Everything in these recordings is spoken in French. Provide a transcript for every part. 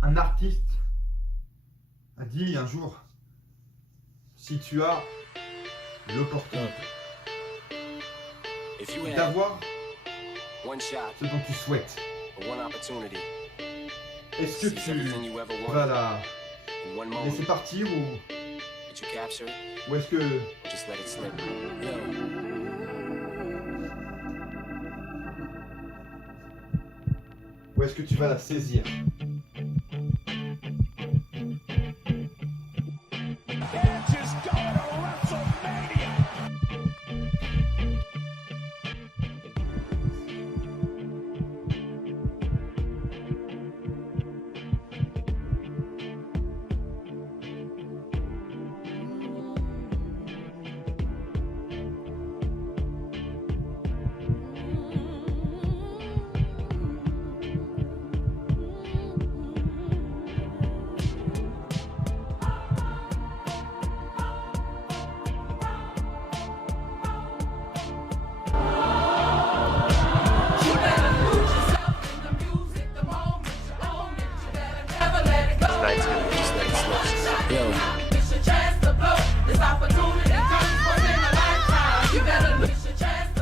Un artiste a dit un jour, si tu as l'opportunité d'avoir ce dont tu souhaites, est-ce que tu vas la laisser partir ou est-ce que tu vas la saisir?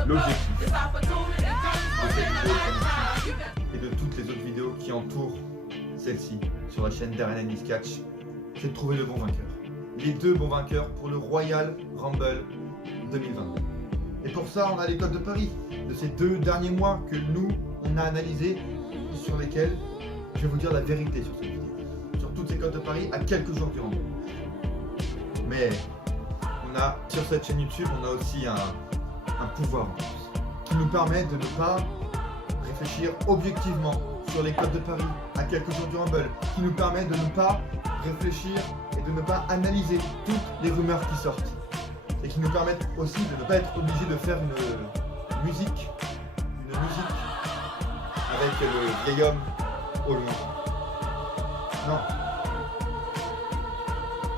L'objectif de cette vidéo et de toutes les autres vidéos qui entourent celle-ci sur la chaîne Darren and His Catch, c'est de trouver le bon vainqueur. Les deux bons vainqueurs pour le Royal Rumble 2022. Et pour ça, on a les codes de Paris de ces 2 derniers mois que nous, on a analysés et sur lesquels je vais vous dire la vérité sur cette vidéo. Sur toutes ces codes de Paris à quelques jours du Rumble. Mais on a, sur cette chaîne YouTube, on a aussi un pouvoir en plus, qui nous permet de ne pas réfléchir objectivement sur les codes de Paris à quelques jours du Rumble, qui nous permet de ne pas réfléchir et de ne pas analyser toutes les rumeurs qui sortent, et qui nous permettent aussi de ne pas être obligé de faire une musique avec le vieil homme au loin. Non.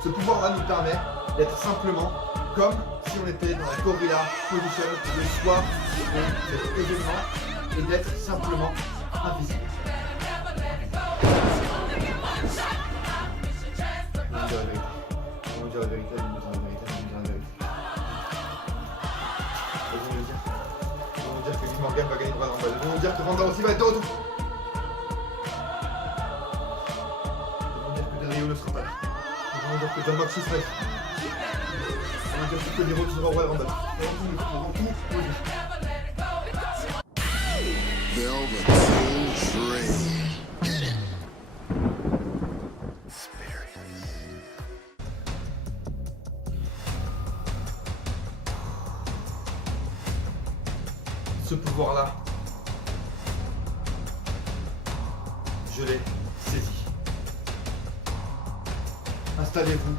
Ce pouvoir-là nous permet d'être simplement comme si on était dans la gorilla position le soir de cet événement et d'être simplement invisible. On va dire la vérité, on va dire la vérité, on va dire la vérité. Ils vont nous dire que Liv Morgan va gagner le Royal Rumble. Ils vont nous dire que Ronda aussi va être de retour. Ils vont dire que Del Rio ne sera pas là. Ils vont dire que John Moxley sera là. On va dire que les retours au Royal Rumble. Ce pouvoir-là, je l'ai saisi. Installez-vous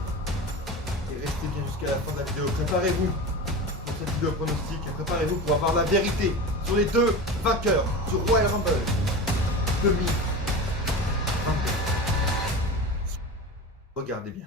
et restez bien jusqu'à la fin de la vidéo. Préparez-vous pour cette vidéo pronostic et préparez-vous pour avoir la vérité sur les 2 vainqueurs du Royal Rumble 2022. Regardez bien.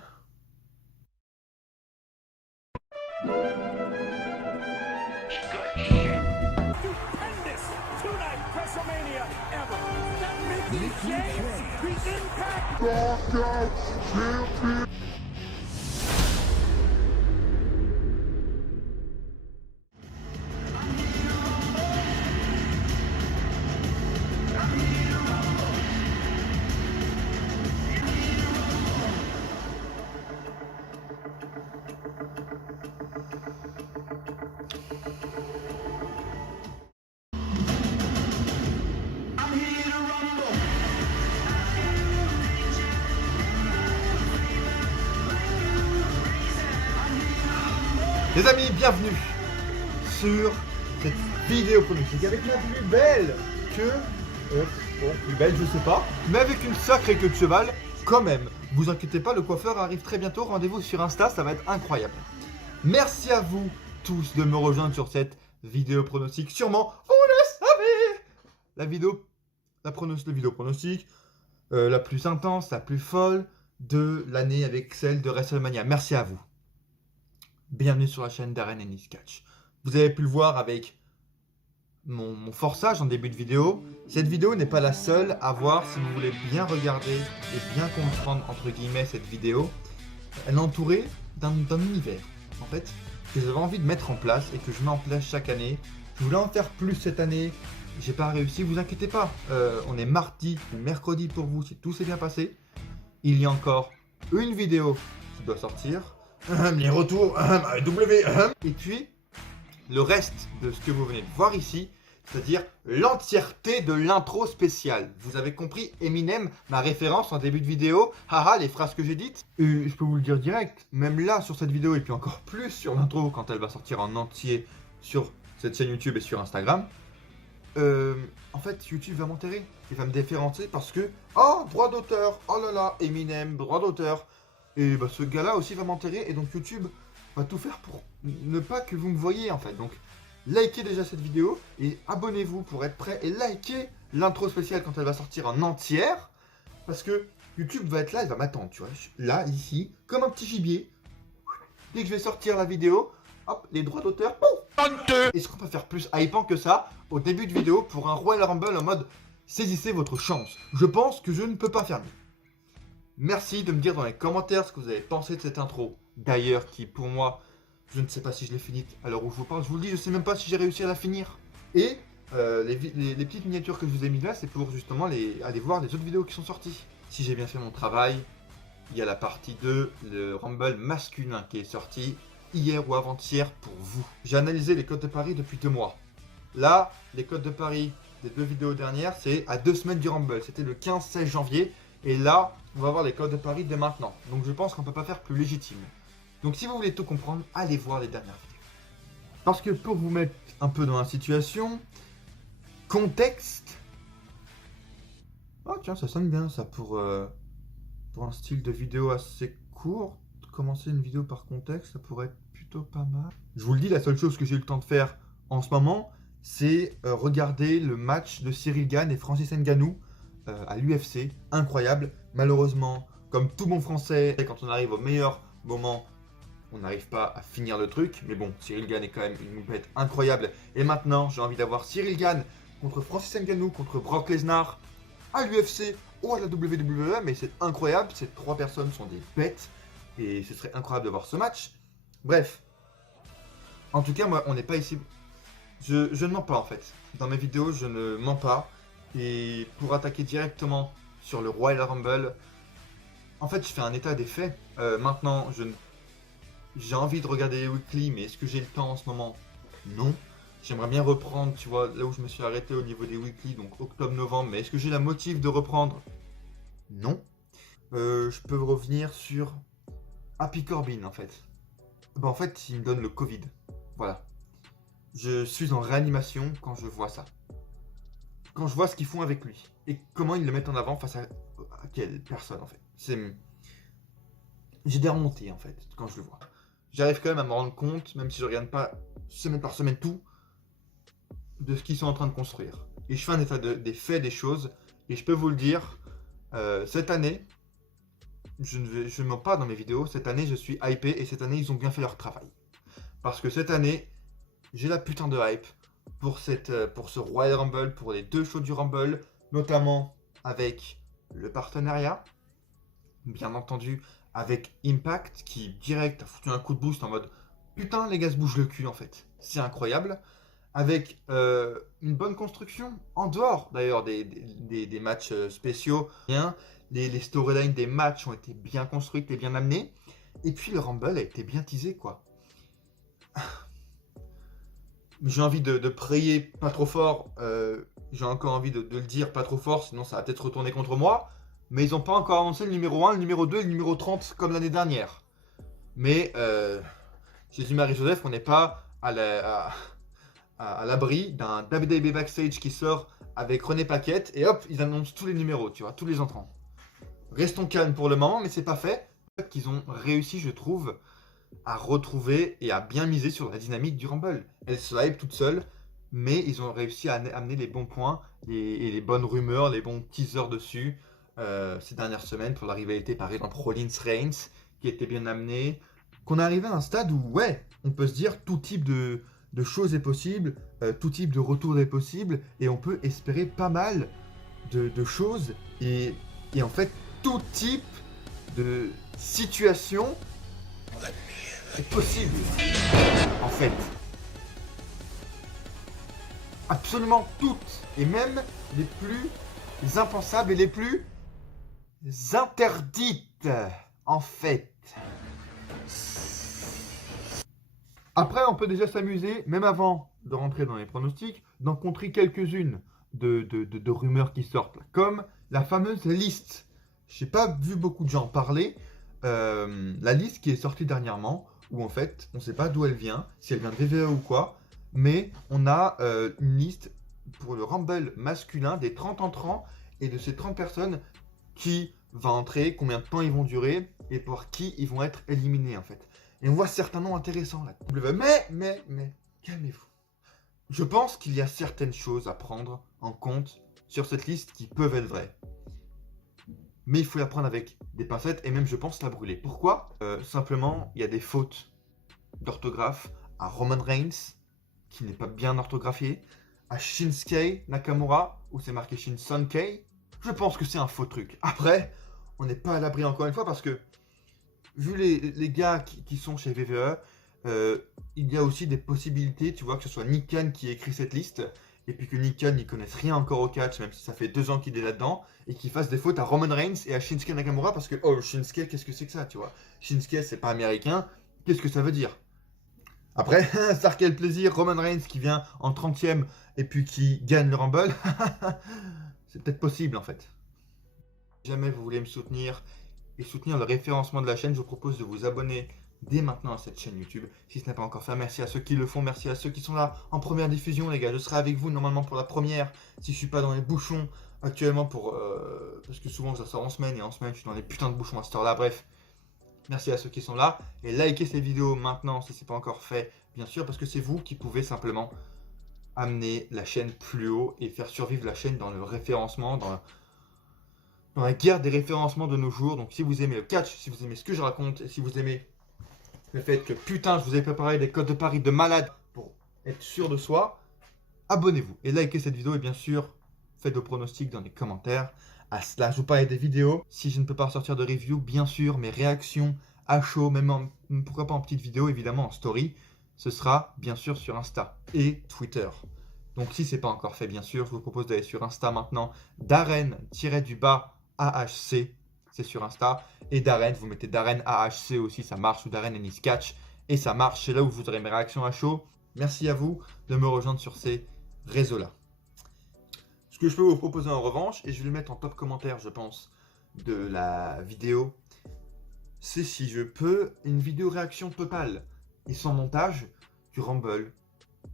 Les amis, bienvenue sur cette vidéo pronostic avec la plus belle que... plus belle je sais pas, mais avec une sacrée queue de cheval quand même. Vous inquiétez pas, le coiffeur arrive très bientôt, rendez-vous sur Insta, ça va être incroyable. Merci à vous tous de me rejoindre sur cette vidéo pronostic. Sûrement, vous le savez, la vidéo pronostic la plus intense, la plus folle de l'année avec celle de WrestleMania. Merci à vous. Bienvenue sur la chaîne Darren and His Catch. Vous avez pu le voir avec mon forçage en début de vidéo. Cette vidéo n'est pas la seule à voir si vous voulez bien regarder et bien comprendre, entre guillemets, cette vidéo. Elle est entourée d'un univers, en fait, que j'avais envie de mettre en place et que je mets en place chaque année. Je voulais en faire plus cette année, j'ai pas réussi, vous inquiétez pas. On est mardi ou mercredi pour vous, si tout s'est bien passé. Il y a encore une vidéo qui doit sortir. Les retours, W. Et puis, le reste de ce que vous venez de voir ici, c'est-à-dire l'entièreté de l'intro spéciale. Vous avez compris, Eminem, ma référence en début de vidéo, haha, les phrases que j'ai dites. Je peux vous le dire direct, même là sur cette vidéo et puis encore plus sur l'intro quand elle va sortir en entier sur cette chaîne YouTube et sur Instagram. En fait, YouTube va m'enterrer, il va me déférencer parce que, oh, droit d'auteur, oh là là, Eminem, droit d'auteur. Et bah ce gars-là aussi va m'enterrer et donc YouTube va tout faire pour ne pas que vous me voyez en fait. Donc likez déjà cette vidéo et abonnez-vous pour être prêt et likez l'intro spéciale quand elle va sortir en entière. Parce que YouTube va être là, il va m'attendre, tu vois. Là, ici, comme un petit gibier. Dès que je vais sortir la vidéo, hop, les droits d'auteur, pouf. Est-ce qu'on peut faire plus hypant que ça au début de vidéo pour un Royal Rumble en mode saisissez votre chance? Je pense que je ne peux pas faire mieux. Merci de me dire dans les commentaires ce que vous avez pensé de cette intro. D'ailleurs, qui pour moi, je ne sais pas si je l'ai finie à l'heure où je vous parle. Je vous le dis, je ne sais même pas si j'ai réussi à la finir. Et les petites miniatures que je vous ai mises là, c'est pour justement aller voir les autres vidéos qui sont sorties. Si j'ai bien fait mon travail, il y a la partie 2, le Rumble masculin qui est sorti hier ou avant-hier pour vous. J'ai analysé les codes de Paris depuis 2 mois. Là, les codes de Paris des 2 vidéos dernières, c'est à 2 semaines du Rumble. C'était le 15-16 janvier. Et là, on va voir les codes de Paris dès maintenant. Donc je pense qu'on ne peut pas faire plus légitime. Donc si vous voulez tout comprendre, allez voir les dernières vidéos. Parce que pour vous mettre un peu dans la situation, contexte. Oh tiens, ça sonne bien ça pour un style de vidéo assez court. Commencer une vidéo par contexte, ça pourrait être plutôt pas mal. Je vous le dis, la seule chose que j'ai eu le temps de faire en ce moment, c'est regarder le match de Cyril Gane et Francis Ngannou à l'UFC. Incroyable. Malheureusement, comme tout bon français, quand on arrive au meilleur moment, on n'arrive pas à finir le truc. Mais bon, Cyril Gane est quand même une bête incroyable. Et maintenant, j'ai envie d'avoir Cyril Gane contre Francis Ngannou, contre Brock Lesnar à l'UFC ou à la WWE. Mais c'est incroyable, ces 3 personnes sont des bêtes. Et ce serait incroyable de voir ce match. Bref. En tout cas, moi, on n'est pas ici. Je ne mens pas en fait. Dans mes vidéos, je ne mens pas. Et pour attaquer directement sur le Royal Rumble, en fait, je fais un état des faits. Maintenant, j'ai envie de regarder les weekly, mais est-ce que j'ai le temps en ce moment? Non. J'aimerais bien reprendre, tu vois, là où je me suis arrêté au niveau des weekly, donc octobre-novembre. Mais est-ce que j'ai la motive de reprendre? Non. Je peux revenir sur Happy Corbin en fait. Bah, en fait, il me donne le Covid. Voilà. Je suis en réanimation quand je vois ça. Quand je vois ce qu'ils font avec lui. Et comment ils le mettent en avant face à quelle personne en fait. J'ai des remontées en fait quand je le vois. J'arrive quand même à me rendre compte, même si je regarde pas semaine par semaine tout, de ce qu'ils sont en train de construire. Et je fais un état des faits, des choses. Et je peux vous le dire, cette année, je ne mens pas dans mes vidéos, cette année je suis hypé et cette année ils ont bien fait leur travail. Parce que cette année, j'ai la putain de hype pour ce Royal Rumble, pour les 2 shows du Rumble, notamment avec le partenariat, bien entendu avec Impact qui direct a foutu un coup de boost en mode putain les gars se bougent le cul en fait, c'est incroyable. Avec une bonne construction, en dehors d'ailleurs des matchs spéciaux, bien. Les storylines des matchs ont été bien construites et bien amenées. Et puis le Rumble a été bien teasé, quoi. J'ai envie de prier pas trop fort. J'ai encore envie de le dire pas trop fort, sinon ça va peut-être retourner contre moi. Mais ils n'ont pas encore annoncé le numéro 1, le numéro 2 et le numéro 30 comme l'année dernière. Mais Jésus-Marie Joseph, on n'est pas à l'abri d'un WWE Backstage qui sort avec René Paquette. Et hop, ils annoncent tous les numéros, tu vois, tous les entrants. Restons calmes pour le moment, mais c'est pas fait. Qu'ils ont réussi, je trouve, à retrouver et à bien miser sur la dynamique du Rumble. Elle se hype toute seule, mais ils ont réussi à amener les bons points et les bonnes rumeurs, les bons teasers dessus ces dernières semaines pour la rivalité par exemple Rollins-Reigns qui était bien amenée. Qu'on est arrivé à un stade où, ouais, on peut se dire tout type de de choses est possible, tout type de retour est possible, et on peut espérer pas mal de choses, et en fait, tout type de situation est possible, en fait. Absolument toutes, et même les plus impensables et les plus interdites, en fait. Après, on peut déjà s'amuser, même avant de rentrer dans les pronostics, d'en contrer quelques-unes de rumeurs qui sortent, comme la fameuse liste. Je n'ai pas vu beaucoup de gens parler. La liste qui est sortie dernièrement, où en fait, on ne sait pas d'où elle vient, si elle vient de VVE ou quoi, mais on a une liste pour le Rumble masculin des 30 entrants et de ces 30 personnes qui va entrer, combien de temps ils vont durer et pour qui ils vont être éliminés en fait. Et on voit certains noms intéressants là. Mais, calmez-vous. Je pense qu'il y a certaines choses à prendre en compte sur cette liste qui peuvent être vraies. Mais il faut la prendre avec des pincettes et même je pense la brûler. Pourquoi simplement, il y a des fautes d'orthographe à Roman Reigns, qui n'est pas bien orthographié, à Shinsuke Nakamura, où c'est marqué Shinsuke. Je pense que c'est un faux truc. Après, on n'est pas à l'abri encore une fois parce que, vu les gars qui sont chez VVE, il y a aussi des possibilités, tu vois, que ce soit Nick Khan qui écrit cette liste, et puis que Nick Khan n'y connaisse rien encore au catch, même si ça fait 2 ans qu'il est là-dedans, et qu'il fasse des fautes à Roman Reigns et à Shinsuke Nakamura, parce que, oh, Shinsuke, qu'est-ce que c'est que ça, tu vois? Shinsuke, c'est pas américain, qu'est-ce que ça veut dire? Après, ça quel plaisir, Roman Reigns qui vient en 30e, et puis qui gagne le Rumble, c'est peut-être possible, en fait. Si jamais vous voulez me soutenir, et soutenir le référencement de la chaîne, je vous propose de vous abonner dès maintenant à cette chaîne YouTube. Si ce n'est pas encore fait, merci à ceux qui le font, merci à ceux qui sont là en première diffusion, les gars. Je serai avec vous normalement pour la première, si je suis pas dans les bouchons actuellement parce que souvent ça sort en semaine, et en semaine je suis dans les putains de bouchons à cette heure-là, bref. Merci à ceux qui sont là, et likez ces vidéos maintenant si ce n'est pas encore fait, bien sûr, parce que c'est vous qui pouvez simplement amener la chaîne plus haut et faire survivre la chaîne dans le référencement, dans la guerre des référencements de nos jours. Donc si vous aimez le catch, si vous aimez ce que je raconte, et si vous aimez le fait que putain je vous ai préparé des codes de paris de malade pour être sûr de soi, abonnez-vous et likez cette vidéo, et bien sûr faites vos pronostics dans les commentaires. À cela, je vous parlais des vidéos. Si je ne peux pas sortir de review, bien sûr mes réactions à chaud, même pourquoi pas en petite vidéo, évidemment en story, ce sera bien sûr sur Insta et Twitter. Donc si c'est pas encore fait, bien sûr, je vous propose d'aller sur Insta maintenant, Darren-du-bas AHC, c'est sur Insta, et Darren, vous mettez Darren AHC aussi, ça marche, ou Darren Ennis Catch, et ça marche, c'est là où vous aurez mes réactions à chaud. Merci à vous de me rejoindre sur ces réseaux-là. Ce que je peux vous proposer en revanche, et je vais le mettre en top commentaire, je pense, de la vidéo, c'est si je peux, une vidéo réaction totale, et sans montage, du Rumble,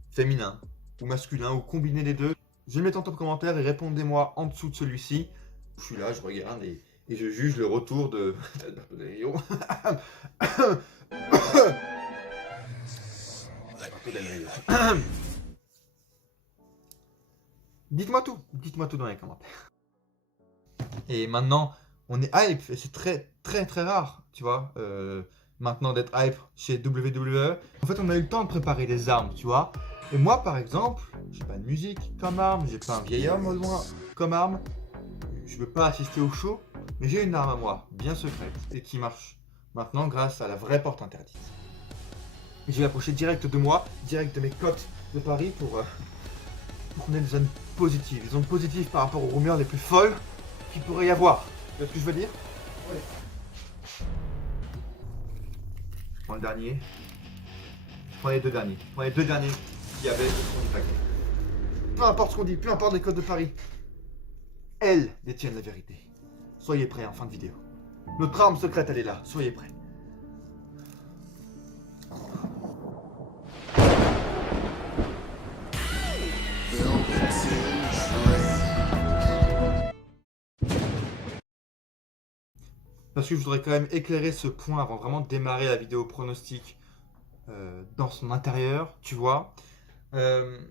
féminin, ou masculin, ou combiner les deux. Je vais le mettre en top commentaire et répondez-moi en dessous de celui-ci. Je suis là, je regarde et je juge le retour de... Dites-moi tout dans les commentaires. Et maintenant, on est hype, et c'est très rare, tu vois, maintenant d'être hype chez WWE. En fait, on a eu le temps de préparer des armes, tu vois. Et moi, par exemple, j'ai pas de musique comme arme, j'ai pas un vieil homme au loin comme arme. Je peux pas assister au show, mais j'ai une arme à moi, bien secrète, et qui marche maintenant grâce à la vraie porte interdite. Et je vais approcher direct de moi, direct de mes cotes de Paris pour qu'on ait des zones positives. Des zones positives par rapport aux rumeurs les plus folles qu'il pourrait y avoir. Tu vois ce que je veux dire? Oui. Je prends le dernier. Je prends les deux derniers. Je prends les deux derniers qui avaient le son du paquet. Peu importe ce qu'on dit, peu importe les codes de Paris. Elles détiennent la vérité. Soyez prêts en fin de vidéo. Notre arme secrète, elle est là. Soyez prêts. Parce que je voudrais quand même éclairer ce point avant vraiment de démarrer la vidéo pronostic dans son intérieur, tu vois.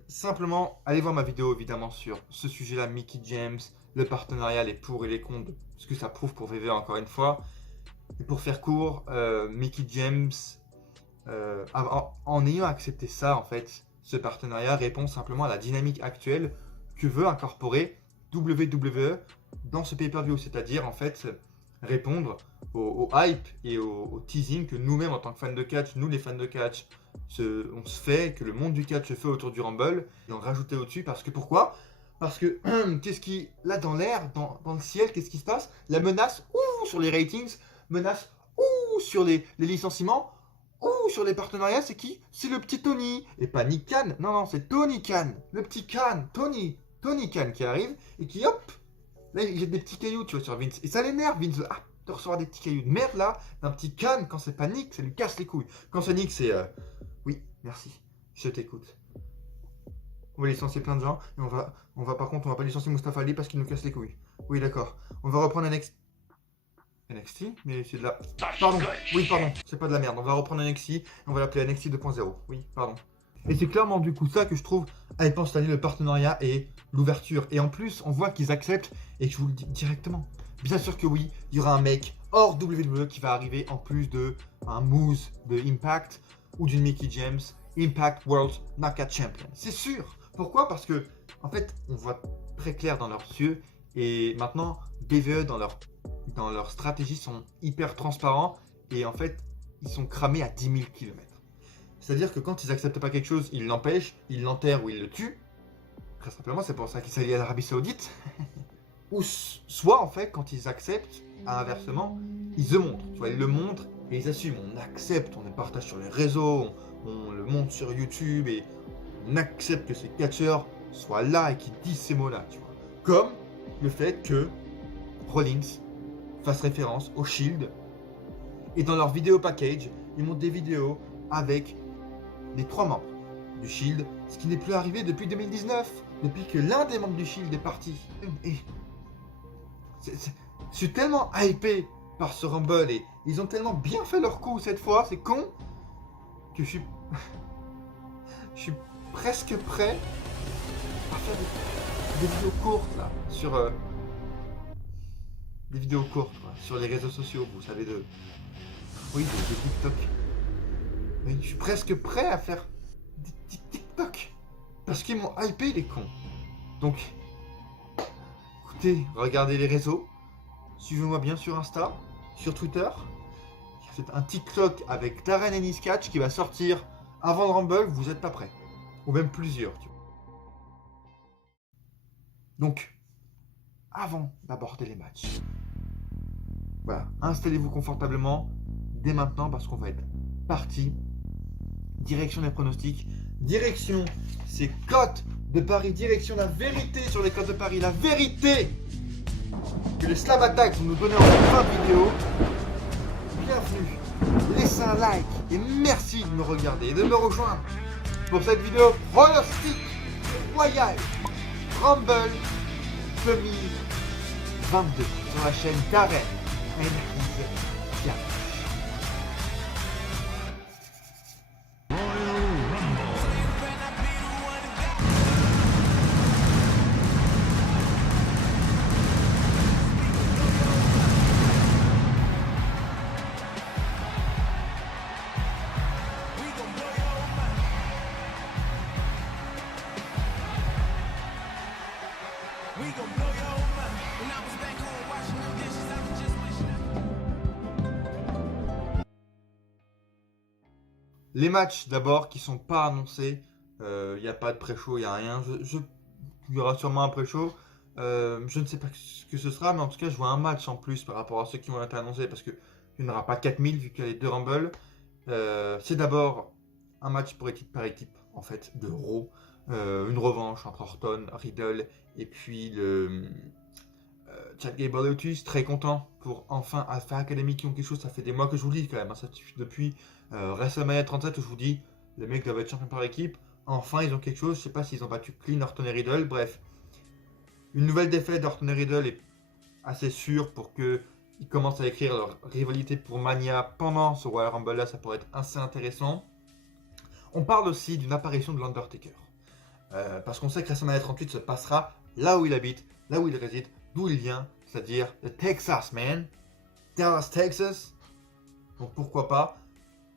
Simplement, allez voir ma vidéo évidemment sur ce sujet-là, Mickie James, le partenariat, les pour et les contre, ce que ça prouve pour VV encore une fois. Et pour faire court, Mickie James, en ayant accepté ça, en fait, ce partenariat répond simplement à la dynamique actuelle que veut incorporer WWE dans ce pay-per-view, c'est-à-dire en fait répondre au hype et au teasing que nous-mêmes en tant que fans de catch, nous les fans de catch, on se fait, que le monde du catch se fait autour du Rumble, et en rajouter au-dessus, parce que pourquoi ? Parce que, qu'est-ce qui, là dans l'air, dans le ciel, qu'est-ce qui se passe ? La menace, sur les ratings, menace, sur les licenciements, sur les partenariats, c'est qui ? C'est le petit Tony, et pas Nick Khan, non, c'est Tony Khan, le petit Khan, Tony Khan qui arrive, et qui, hop, là il jette des petits cailloux, tu vois, sur Vince, et ça l'énerve, Vince, de recevoir des petits cailloux de merde, là, d'un petit Khan, quand c'est pas Nick, ça lui casse les couilles. Quand c'est Nick, c'est, oui, merci, je t'écoute. On va licencier plein de gens, et on va par contre, on va pas licencier Mustafa Ali parce qu'il nous casse les couilles. Oui, d'accord. On va reprendre NXT, mais c'est de la... Pardon, c'est pas de la merde. On va reprendre NXT, et on va l'appeler NXT 2.0. Oui, pardon. Et c'est clairement du coup ça que je trouve hypant cette année, le partenariat et l'ouverture. Et en plus, on voit qu'ils acceptent, et que je vous le dis directement. Bien sûr que oui, il y aura un mec hors WWE qui va arriver en plus de un Moose de Impact ou d'une Mickie James, Impact World Knockout Champion. C'est sûr. Pourquoi ? Parce que, en fait, on voit très clair dans leurs yeux, et maintenant, BVE dans leur stratégie sont hyper transparents, et en fait, ils sont cramés à 10 000 km. C'est-à-dire que quand ils acceptent pas quelque chose, ils l'empêchent, ils l'enterrent ou ils le tuent. Très simplement, c'est pour ça qu'ils s'allient à l'Arabie Saoudite. Ou soit, en fait, quand ils acceptent, inversement, ils le montrent. Tu vois, ils le montrent et ils assument. On accepte, on le partage sur les réseaux, on le montre sur YouTube et on accepte que ces catcheurs soient là et qu'ils disent ces mots-là, tu vois. Comme le fait que Rollins fasse référence au Shield et dans leur vidéo package, ils montrent des vidéos avec les 3 membres du Shield, ce qui n'est plus arrivé depuis 2019, depuis que l'un des membres du Shield est parti. Et je suis tellement hypé par ce Rumble et ils ont tellement bien fait leur coup cette fois, c'est con, que je suis presque prêt à faire des vidéos courtes là, sur des vidéos courtes quoi, sur les réseaux sociaux, vous savez de TikTok. Mais je suis presque prêt à faire des petits TikTok parce qu'ils m'ont hypé les cons. Donc, écoutez, regardez les réseaux, suivez-moi bien sur Insta, sur Twitter. Il y a un TikTok avec Darren Ennis Catch qui va sortir avant le Rumble, vous n'êtes pas prêts. Ou même plusieurs, tu vois. Donc, avant d'aborder les matchs, voilà, installez-vous confortablement dès maintenant parce qu'on va être parti. Direction des pronostics, direction ces cotes de Paris, direction la vérité sur les cotes de Paris, la vérité que les Slab Attacks vont nous donner en fin de vidéo. Bienvenue, laissez un like et merci de me regarder et de me rejoindre pour cette vidéo pronostic royal Rumble 2022 sur la chaîne Darren Ennis Catch. Les matchs d'abord qui sont pas annoncés, il n'y a pas de pré-show, il n'y a rien. Il y aura sûrement un pré-show. Je ne sais pas ce que ce sera, mais en tout cas, je vois un match en plus par rapport à ceux qui vont être annoncés parce qu'il n'y en aura pas 4000 vu qu'il y a les 2 Rumble. C'est d'abord un match pour équipe par équipe en fait de Raw. Une revanche entre Orton, Riddle et puis le Chad Gable et Otis. Très content pour enfin Alpha Academy qui ont quelque chose. Ça fait des mois que je vous le dis quand même. Hein, ça depuis WrestleMania 37 où je vous dis les mecs doivent être champions par équipe. Enfin ils ont quelque chose. Je sais pas s'ils ont battu Clean, Orton et Riddle. Bref, une nouvelle défaite d'Orton et Riddle est assez sûre pour que ils commencent à écrire leur rivalité pour Mania pendant ce Royal Rumble là. Ça pourrait être assez intéressant. On parle aussi d'une apparition de l'Undertaker. Parce qu'on sait que WrestleMania 38 se passera là où il habite, là où il réside, d'où il vient, c'est-à-dire le Texas, man. Dallas, Texas. Donc pourquoi pas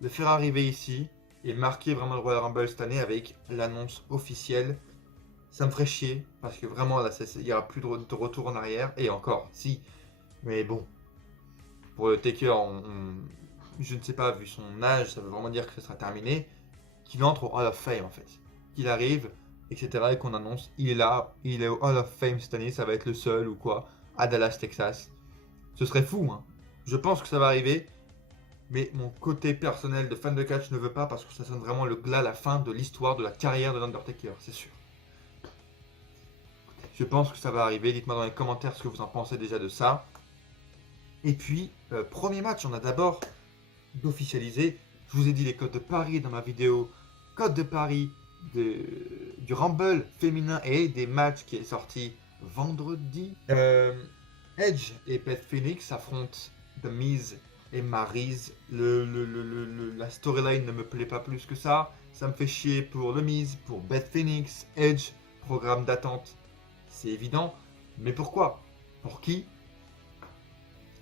le faire arriver ici et marquer vraiment le Royal Rumble cette année avec l'annonce officielle. Ça me ferait chier, parce que vraiment, là, il n'y aura plus de retour en arrière. Et encore, si. Mais bon, pour le Taker, je ne sais pas, vu son âge, ça veut vraiment dire que ce sera terminé. Qu'il entre au Hall of Fame, en fait. Qu'il arrive, etc. et qu'on annonce, il est là, il est au Hall of Fame cette année, ça va être le seul ou quoi, à Dallas, Texas. Ce serait fou, hein. Je pense que ça va arriver. Mais mon côté personnel de fan de catch ne veut pas parce que ça sonne vraiment la fin de l'histoire de la carrière de l'Undertaker, c'est sûr. Je pense que ça va arriver. Dites-moi dans les commentaires ce que vous en pensez déjà de ça. Et puis, premier match, on a d'abord d'officialiser. Je vous ai dit les codes de Paris dans ma vidéo. Code de Paris du Rumble féminin et des matchs qui est sorti vendredi. Edge et Beth Phoenix affrontent The Miz et Maryse. La storyline ne me plaît pas plus que ça. Ça me fait chier pour The Miz, pour Beth Phoenix, Edge, programme d'attente. C'est évident. Mais pourquoi? Pour qui?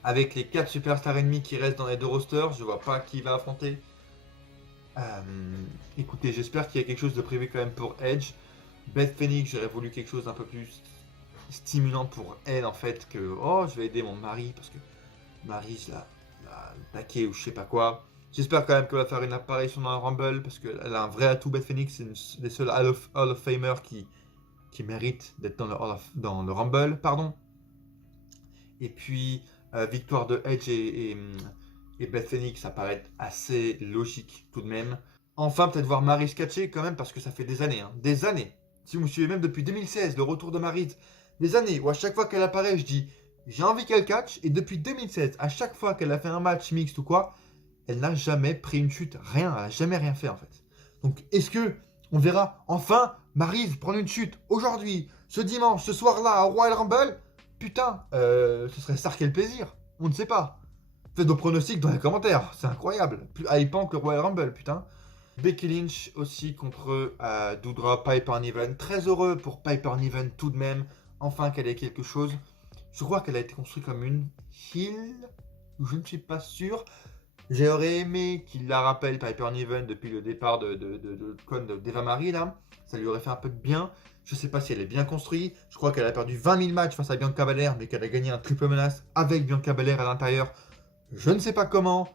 Avec les 4 superstars ennemis qui restent dans les 2 rosters, je vois pas qui va affronter. Écoutez, j'espère qu'il y a quelque chose de prévu quand même pour Edge. Beth Phoenix, j'aurais voulu quelque chose d'un peu plus stimulant pour elle en fait que oh je vais aider mon mari parce que Maryse l'a attaqué ou je sais pas quoi. J'espère quand même qu'elle va faire une apparition dans le Rumble parce qu'elle a un vrai atout. Beth Phoenix, c'est une des seules Hall of Famer qui mérite d'être dans le Rumble, pardon. Et puis victoire de Edge et Beth Phoenix, ça paraît assez logique tout de même. Enfin, peut-être voir Maryse catcher quand même, parce que ça fait des années, hein, des années. Si vous me suivez même depuis 2016, le retour de Maryse, des années où à chaque fois qu'elle apparaît, je dis j'ai envie qu'elle catch. Et depuis 2016, à chaque fois qu'elle a fait un match mixte ou quoi, elle n'a jamais pris une chute, rien, elle n'a jamais rien fait en fait. Donc est-ce que on verra enfin Maryse prendre une chute aujourd'hui, ce dimanche, ce soir-là, au Royal Rumble? Putain, ce serait ça quel plaisir. On ne sait pas. Faites vos pronostics dans les commentaires, c'est incroyable. Plus hypant que le Royal Rumble, putain. Becky Lynch aussi contre Doudrop, Piper Niven. Très heureux pour Piper Niven tout de même. Enfin qu'elle ait quelque chose. Je crois qu'elle a été construite comme une heel. Je ne suis pas sûr. J'aurais aimé qu'il la rappelle Piper Niven depuis le départ d'Eva Marie là. Ça lui aurait fait un peu de bien. Je ne sais pas si elle est bien construite. Je crois qu'elle a perdu 20 000 matchs face à Bianca Belair, mais qu'elle a gagné un triple menace avec Bianca Belair à l'intérieur. Je ne sais pas comment.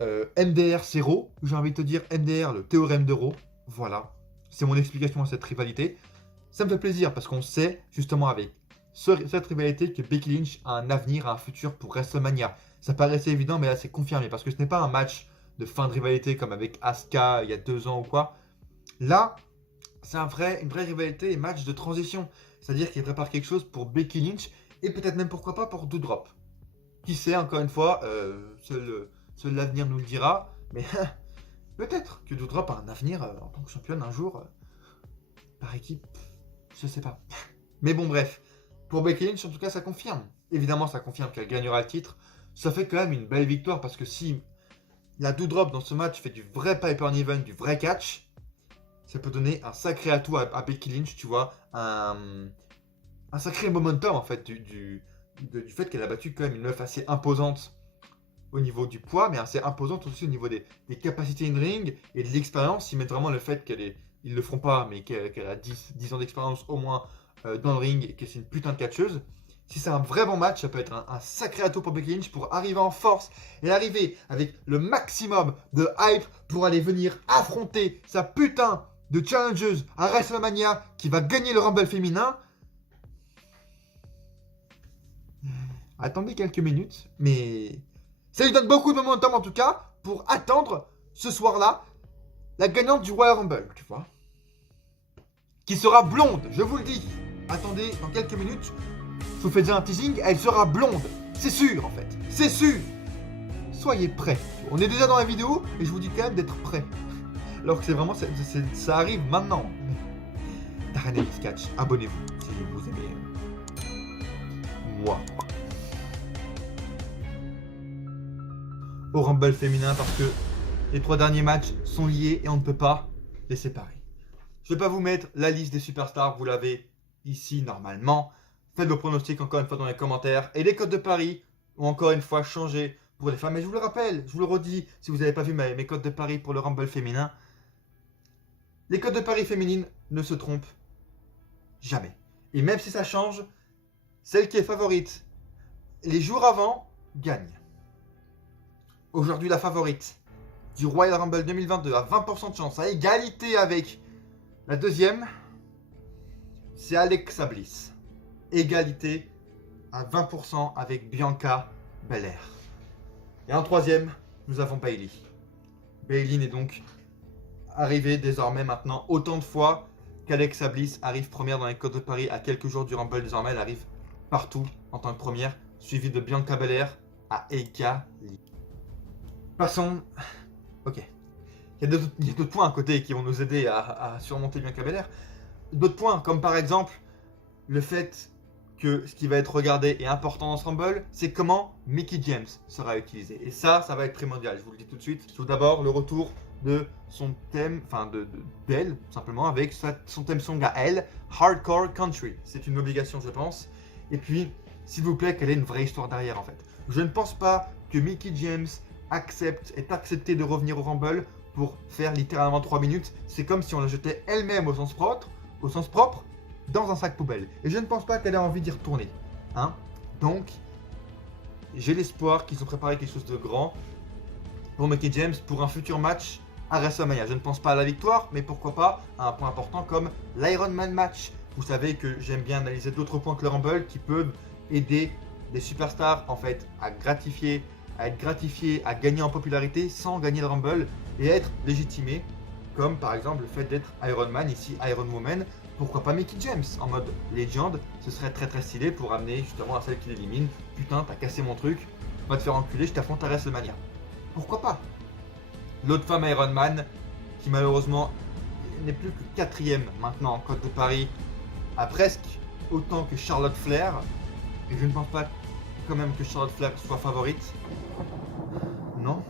MDR c'est Raw. J'ai envie de te dire MDR, le théorème de Raw. Voilà. C'est mon explication à cette rivalité. Ça me fait plaisir parce qu'on sait justement avec cette rivalité que Becky Lynch a un avenir, un futur pour WrestleMania. Ça paraissait évident, mais là c'est confirmé parce que ce n'est pas un match de fin de rivalité comme avec Asuka il y a 2 ans ou quoi. Là, c'est une vraie rivalité et match de transition. C'est-à-dire qu'il prépare quelque chose pour Becky Lynch et peut-être même pourquoi pas pour Doudrop. Qui sait, encore une fois, seul l'avenir nous le dira, mais peut-être que Doudrop a un avenir en tant que championne un jour par équipe, je sais pas. Mais bon, bref, pour Becky Lynch, en tout cas, ça confirme. Évidemment, ça confirme qu'elle gagnera le titre. Ça fait quand même une belle victoire parce que si la Doudrop dans ce match fait du vrai Piper Niven, du vrai catch, ça peut donner un sacré atout à Becky Lynch, tu vois, un sacré momentum en fait du fait qu'elle a battu quand même une meuf assez imposante au niveau du poids, mais assez imposante aussi au niveau des capacités in-ring et de l'expérience. Ils mettent vraiment le fait ils le feront pas, mais qu'elle a 10 ans d'expérience au moins dans le ring et que c'est une putain de catcheuse. Si c'est un vrai bon match, ça peut être un sacré atout pour Becky Lynch pour arriver en force et arriver avec le maximum de hype pour aller venir affronter sa putain de challengeuse à WrestleMania qui va gagner le Rumble féminin. Attendez quelques minutes, mais ça lui donne beaucoup de momentum en tout cas pour attendre ce soir-là la gagnante du Royal Rumble, tu vois. Qui sera blonde, je vous le dis. Attendez, dans quelques minutes, je vous fais déjà un teasing, elle sera blonde. C'est sûr en fait, c'est sûr. Soyez prêts. On est déjà dans la vidéo et je vous dis quand même d'être prêts. Alors que c'est vraiment, ça arrive maintenant. Darren Ellis Catch, abonnez-vous si vous aimez moi. Au Rumble féminin parce que les 3 derniers matchs sont liés et on ne peut pas les séparer. Je ne vais pas vous mettre la liste des superstars, vous l'avez ici normalement. Faites vos pronostics encore une fois dans les commentaires. Et les codes de Paris ont encore une fois changé pour les femmes. Mais je vous le rappelle, je vous le redis, si vous n'avez pas vu mes codes de Paris pour le Rumble féminin, Les codes de paris féminines ne se trompent jamais. Et même si ça change, celle qui est favorite les jours avant gagne. Aujourd'hui, la favorite du Royal Rumble 2022 à 20% de chance, à égalité avec la deuxième, c'est Alexa Bliss. Égalité à 20% avec Bianca Belair. Et en troisième, nous avons Bayley. Bayley n'est donc arrivée désormais maintenant autant de fois qu'Alexa Bliss arrive première dans les codes de paris à quelques jours du Rumble. Désormais, elle arrive partout en tant que première, suivie de Bianca Belair à égalité. Passons. Ok. Il y a d'autres points à côté qui vont nous aider à surmonter Bianca Belair. D'autres points, comme par exemple le fait que ce qui va être regardé et important dans ce Rumble, c'est comment Mickie James sera utilisée. Et ça va être primordial, je vous le dis tout de suite. Tout d'abord, le retour de son thème, enfin d'elle, simplement, avec son thème song à elle, Hardcore Country. C'est une obligation, je pense. Et puis, s'il vous plaît, qu'elle ait une vraie histoire derrière, en fait. Je ne pense pas que Mickie James est acceptée de revenir au Rumble pour faire littéralement 3 minutes. C'est comme si on la jetait elle-même au sens propre, dans un sac poubelle. Et je ne pense pas qu'elle ait envie d'y retourner. Hein. Donc, j'ai l'espoir qu'ils ont préparé quelque chose de grand pour Mickie James pour un futur match à WrestleMania. Je ne pense pas à la victoire, mais pourquoi pas à un point important comme l'Iron Man match. Vous savez que j'aime bien analyser d'autres points que le Rumble qui peuvent aider des superstars en fait à être gratifiés, à gagner en popularité sans gagner le Rumble et être légitimés, comme par exemple le fait d'être Iron Man, ici Iron Woman. Pourquoi pas Mickie James en mode Legend, ce serait très très stylé pour amener justement à celle qui l'élimine. Putain, t'as cassé mon truc, va te faire enculer, je t'affronte à WrestleMania. Pourquoi pas? L'autre femme Iron Man, qui malheureusement n'est plus que 4ème maintenant en code de Paris, a presque autant que Charlotte Flair. Et je ne pense pas quand même que Charlotte Flair soit favorite. Non.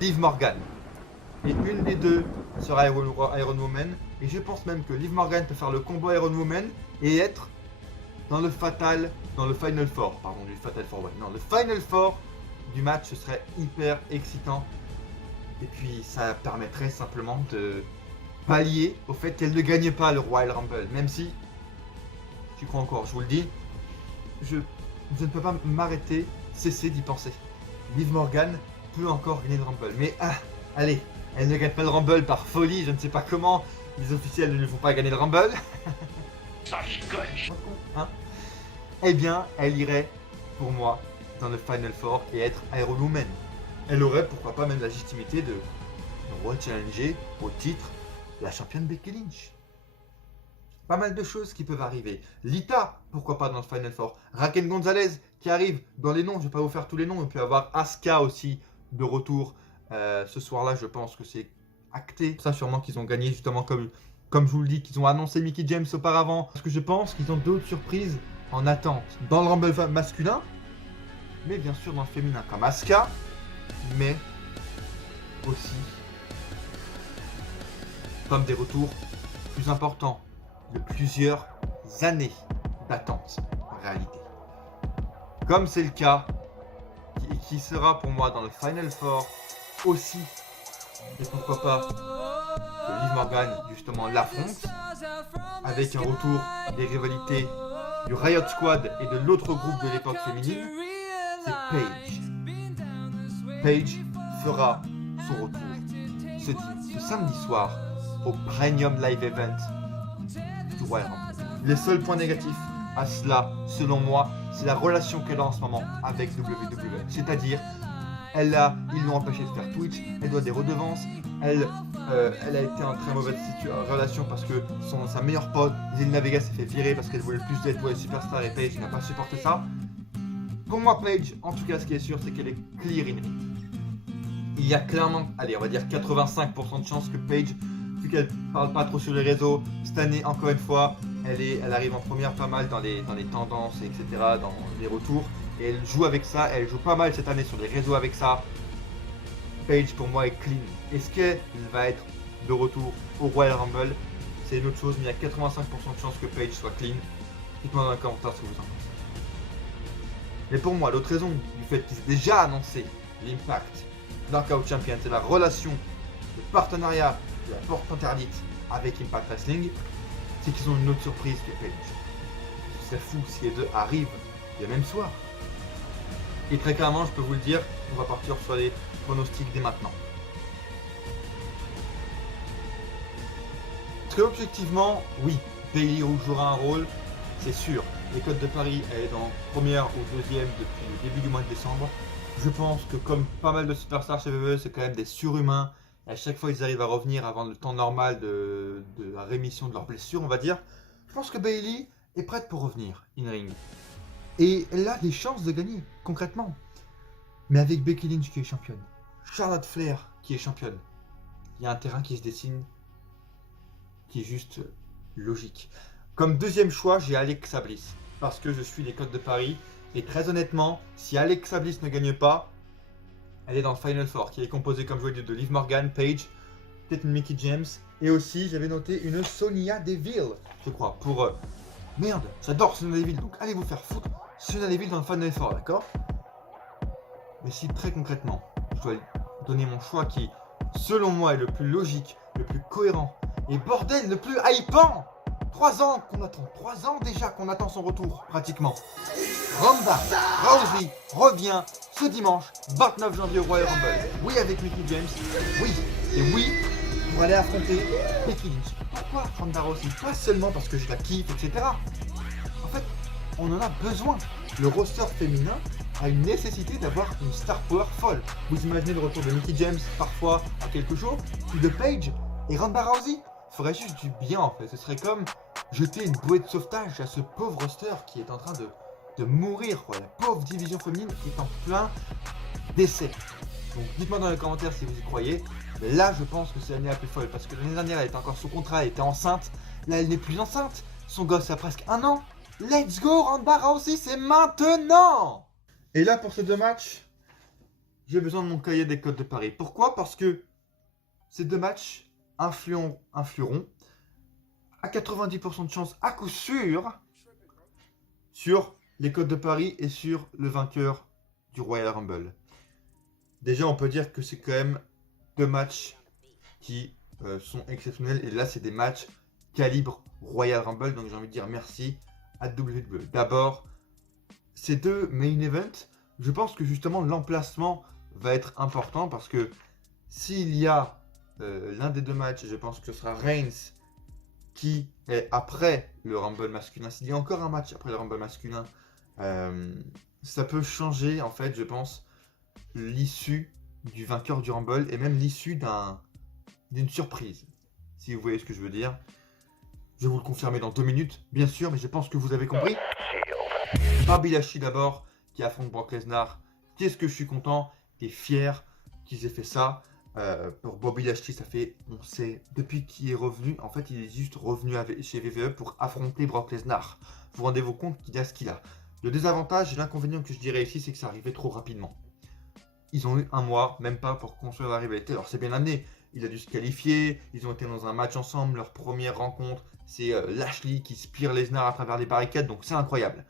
Liv Morgan. Et une des deux sera Iron Woman. Et je pense même que Liv Morgan peut faire le combo Iron Woman et être dans le Final Four. Le Final Four du match, ce serait hyper excitant. Et puis ça permettrait simplement de pallier au fait qu'elle ne gagne pas le Royal Rumble. Même si, j'y crois encore, je vous le dis, je ne peux pas cesser d'y penser. Liv Morgan peut encore gagner le Rumble. Mais allez, elle ne gagne pas le Rumble par folie, je ne sais pas comment. Les officiels ne lui font pas gagner le Rumble. Ça rigole. Hein? Eh bien, elle irait, pour moi, dans le Final Four et être Iron Woman. Elle aurait, pourquoi pas, même la légitimité de re-challenger au titre la championne Becky Lynch. Pas mal de choses qui peuvent arriver. Lita, pourquoi pas dans le Final Four. Raquel Gonzalez qui arrive dans les noms, je ne vais pas vous faire tous les noms. On peut avoir Asuka aussi de retour ce soir-là, je pense que c'est acté. Ça sûrement qu'ils ont gagné justement comme je vous le dis, qu'ils ont annoncé Mickie James auparavant. Parce que je pense qu'ils ont d'autres surprises en attente. Dans le Rumble masculin, mais bien sûr dans le féminin comme Asuka, mais aussi comme des retours plus importants de plusieurs années d'attente en réalité. Comme c'est le cas, qui sera pour moi dans le Final Four aussi, et pourquoi pas que Liv Morgan justement l'affronte, avec un retour des rivalités du Riot Squad et de l'autre groupe de l'époque féminine, c'est Paige. Paige fera son retour ce samedi soir au Premium Live Event du Royal Rumble. Les seuls points négatifs à cela, selon moi, c'est la relation qu'elle a en ce moment avec WWE. C'est-à-dire, ils l'ont empêché de faire Twitch, elle doit des redevances, elle a été en très mauvaise relation parce que sa meilleure pote, Zelina Vega, s'est fait virer parce qu'elle voulait plus d'être superstar et Paige n'a pas supporté ça. Pour moi, Paige, en tout cas, ce qui est sûr, c'est qu'elle est clear in ring. Il y a clairement, allez, on va dire 85% de chances que Paige, vu qu'elle parle pas trop sur les réseaux, cette année, encore une fois, elle arrive en première pas mal dans les tendances, etc., dans les retours. Et elle joue avec ça, elle joue pas mal cette année sur les réseaux avec ça. Paige, pour moi, est clean. Est-ce qu'elle va être de retour au Royal Rumble? C'est une autre chose, mais il y a 85% de chances que Paige soit clean. Dites-moi dans les commentaires ce que vous en pensez. Mais pour moi, l'autre raison du fait qu'ils aient déjà annoncé l'Impact Knockout Champion, c'est la relation le partenariat de la porte interdite avec Impact Wrestling, c'est qu'ils ont une autre surprise que Page. Ce serait fou si les deux arrivent le même soir. Et très clairement, je peux vous le dire, on va partir sur les pronostics dès maintenant. Très objectivement, oui, Bayley jouera un rôle, c'est sûr. Les codes de Paris, elle est dans première ou deuxième depuis le début du mois de décembre. Je pense que comme pas mal de superstars chez WWE, c'est quand même des surhumains. Et à chaque fois, ils arrivent à revenir avant le temps normal de la rémission de leurs blessures, on va dire. Je pense que Bayley est prête pour revenir in-ring. Et elle a des chances de gagner, concrètement. Mais avec Becky Lynch qui est championne, Charlotte Flair qui est championne, il y a un terrain qui se dessine qui est juste logique. Comme deuxième choix, j'ai Alexa Bliss. Parce que je suis les codes de Paris. Et très honnêtement, si Alexa Bliss ne gagne pas, elle est dans le Final Four, qui est composé, comme je vous l'ai dit, de Liv Morgan, Paige, peut-être une Mickie James. Et aussi, j'avais noté une Sonya Deville, je crois, pour... Merde, j'adore Sonya Deville, donc allez vous faire foutre. Sonya Deville dans le Final Four, d'accord? Mais si très concrètement, je dois donner mon choix qui, selon moi, est le plus logique, le plus cohérent, et bordel, le plus hypant! 3 ans qu'on attend, 3 ans déjà qu'on attend son retour, pratiquement. Ronda Rousey revient ce dimanche 29 janvier au Royal Rumble. Oui, avec Mickie James, oui, et oui, pour aller affronter Becky Lynch. Pourquoi Ronda Rousey? Pas seulement parce que je la kiffe, etc. En fait, on en a besoin. Le roster féminin a une nécessité d'avoir une star power folle. Vous imaginez le retour de Mickie James parfois à quelques jours, puis de Paige et Ronda Rousey ferait juste du bien en fait. Ce serait comme jeter une bouée de sauvetage à ce pauvre roster qui est en train de mourir, quoi. La pauvre division féminine est en plein décès. Donc dites-moi dans les commentaires si vous y croyez. Mais là, je pense que c'est l'année la plus folle parce que l'année dernière, elle était encore sous contrat, elle était enceinte. Là, elle n'est plus enceinte. Son gosse a presque 1 an. Let's go, Ronda Rousey, c'est maintenant! Et là, pour ces 2 matchs, j'ai besoin de mon cahier des codes de Paris. Pourquoi? Parce que ces 2 matchs influeront à 90% de chance, à coup sûr, sur les codes de Paris et sur le vainqueur du Royal Rumble. Déjà, on peut dire que c'est quand même 2 matchs qui sont exceptionnels. Et là, c'est des matchs calibre Royal Rumble. Donc, j'ai envie de dire merci à WWE. D'abord, ces 2 main events, je pense que justement, l'emplacement va être important parce que s'il y a l'un des 2 matchs, je pense que ce sera Reigns qui est après le Rumble masculin. S'il y a encore un match après le Rumble masculin, ça peut changer, en fait, je pense, l'issue du vainqueur du Rumble et même l'issue d'une surprise, si vous voyez ce que je veux dire. Je vais vous le confirmer dans 2 minutes, bien sûr, mais je pense que vous avez compris. Bobby Lashley d'abord, qui affronte Brock Lesnar. Qu'est-ce que je suis content et fier qu'ils aient fait ça. Pour Bobby Lashley, ça fait, on sait, depuis qu'il est revenu, en fait, il est juste revenu chez WWE pour affronter Brock Lesnar. Vous rendez-vous compte qu'il a ce qu'il a. Le désavantage et l'inconvénient que je dirais ici, c'est que ça arrivait trop rapidement. Ils ont eu 1 mois, même pas pour construire la rivalité. Alors c'est bien amené, il a dû se qualifier, ils ont été dans un match ensemble, leur première rencontre, c'est Lashley qui spire Lesnar à travers les barricades, donc c'est incroyable.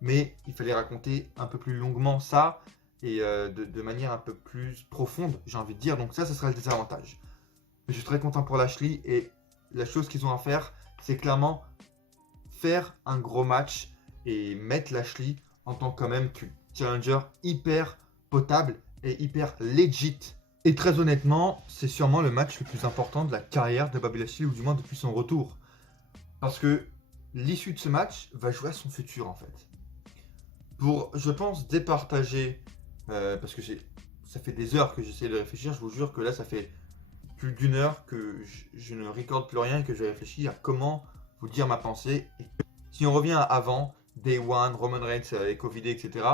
Mais il fallait raconter un peu plus longuement ça, et de manière un peu plus profonde, j'ai envie de dire. Donc ça sera le désavantage. Mais je suis très content pour Lashley, et la chose qu'ils ont à faire, c'est clairement faire un gros match et mettre Lashley en tant quand même que challenger hyper potable et hyper legit. Et très honnêtement, c'est sûrement le match le plus important de la carrière de Bobby Lashley, ou du moins depuis son retour. Parce que l'issue de ce match va jouer à son futur en fait. Pour, je pense, départager, parce que ça fait des heures que j'essaie de réfléchir, je vous jure que là ça fait plus d'1 heure que je ne recorde plus rien et que je réfléchis à comment vous dire ma pensée. Et si on revient à avant, Day One, Roman Reigns avec Covid, etc.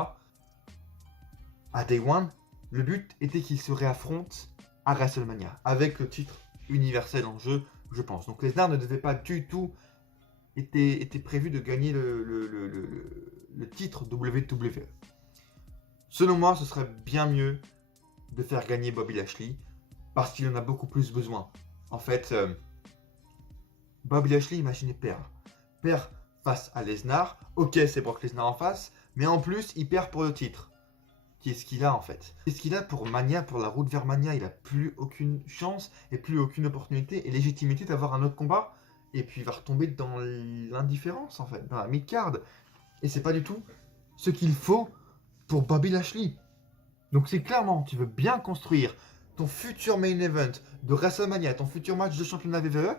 À Day One, le but était qu'ils se réaffrontent à WrestleMania, avec le titre universel en jeu, je pense. Donc Lesnar ne devait pas du tout était prévu de gagner le titre WWE. Selon moi, ce serait bien mieux de faire gagner Bobby Lashley, parce qu'il en a beaucoup plus besoin. En fait, Bobby Lashley, imaginez, perd face à Lesnar. Ok, c'est Brock Lesnar en face, mais en plus, il perd pour le titre. qu'est-ce qu'il a en fait. Qu'est-ce qu'il a pour Mania, pour la route vers Mania. Il a plus aucune chance et plus aucune opportunité et légitimité d'avoir un autre combat. Et puis il va retomber dans l'indifférence en fait, dans la mid-card. Et c'est pas du tout ce qu'il faut pour Bobby Lashley. Donc c'est clairement, tu veux bien construire ton futur main event de WrestleMania, ton futur match de championnat WWE,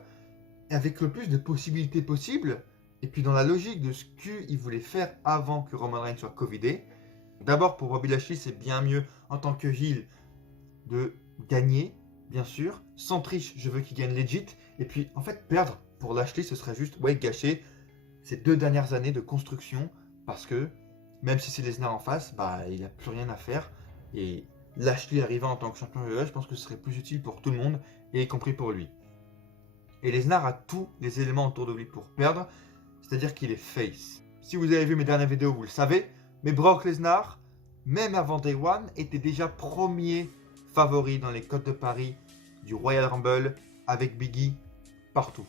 avec le plus de possibilités possibles, et puis dans la logique de ce qu'il voulait faire avant que Roman Reigns soit covidé. D'abord pour Bobby Lashley, c'est bien mieux en tant que heel de gagner, bien sûr. Sans triche, je veux qu'il gagne legit. Et puis en fait, perdre pour Lashley, ce serait juste gâcher ces 2 dernières années de construction, parce que même si c'est Lesnar en face, il n'a plus rien à faire. Et Lashley arrivant en tant que champion WWE, je pense que ce serait plus utile pour tout le monde, et y compris pour lui. Et Lesnar a tous les éléments autour de lui pour perdre, c'est-à-dire qu'il est face. Si vous avez vu mes dernières vidéos, vous le savez, mais Brock Lesnar, même avant Day One, était déjà premier favori dans les cotes de paris du Royal Rumble avec Big E partout.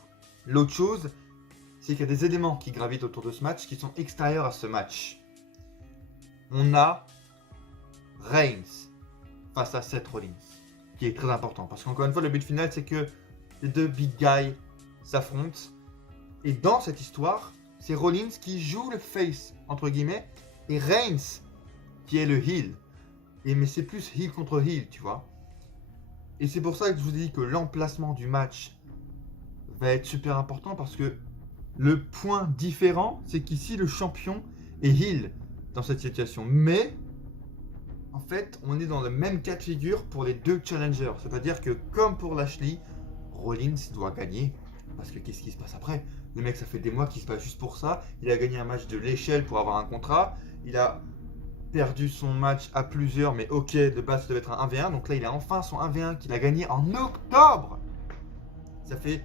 L'autre chose, c'est qu'il y a des éléments qui gravitent autour de ce match qui sont extérieurs à ce match. On a Reigns face à Seth Rollins, qui est très important. Parce qu'encore une fois, le but final, c'est que les 2 big guys s'affrontent. Et dans cette histoire, c'est Rollins qui joue le face, entre guillemets, et Reigns qui est le heel. Mais c'est plus heel contre heel, tu vois. Et c'est pour ça que je vous ai dit que l'emplacement du match va être super important, parce que le point différent, c'est qu'ici, le champion est heel dans cette situation. Mais en fait, on est dans le même cas de figure pour les 2 challengers. C'est-à-dire que, comme pour Lashley, Rollins doit gagner. Parce que qu'est-ce qui se passe après? Le mec, ça fait des mois qu'il se bat juste pour ça. Il a gagné un match de l'échelle pour avoir un contrat. Il a perdu son match à plusieurs, mais ok, de base, ça devait être un 1v1. Donc là, il a enfin son 1v1 qu'il a gagné en octobre. Ça fait...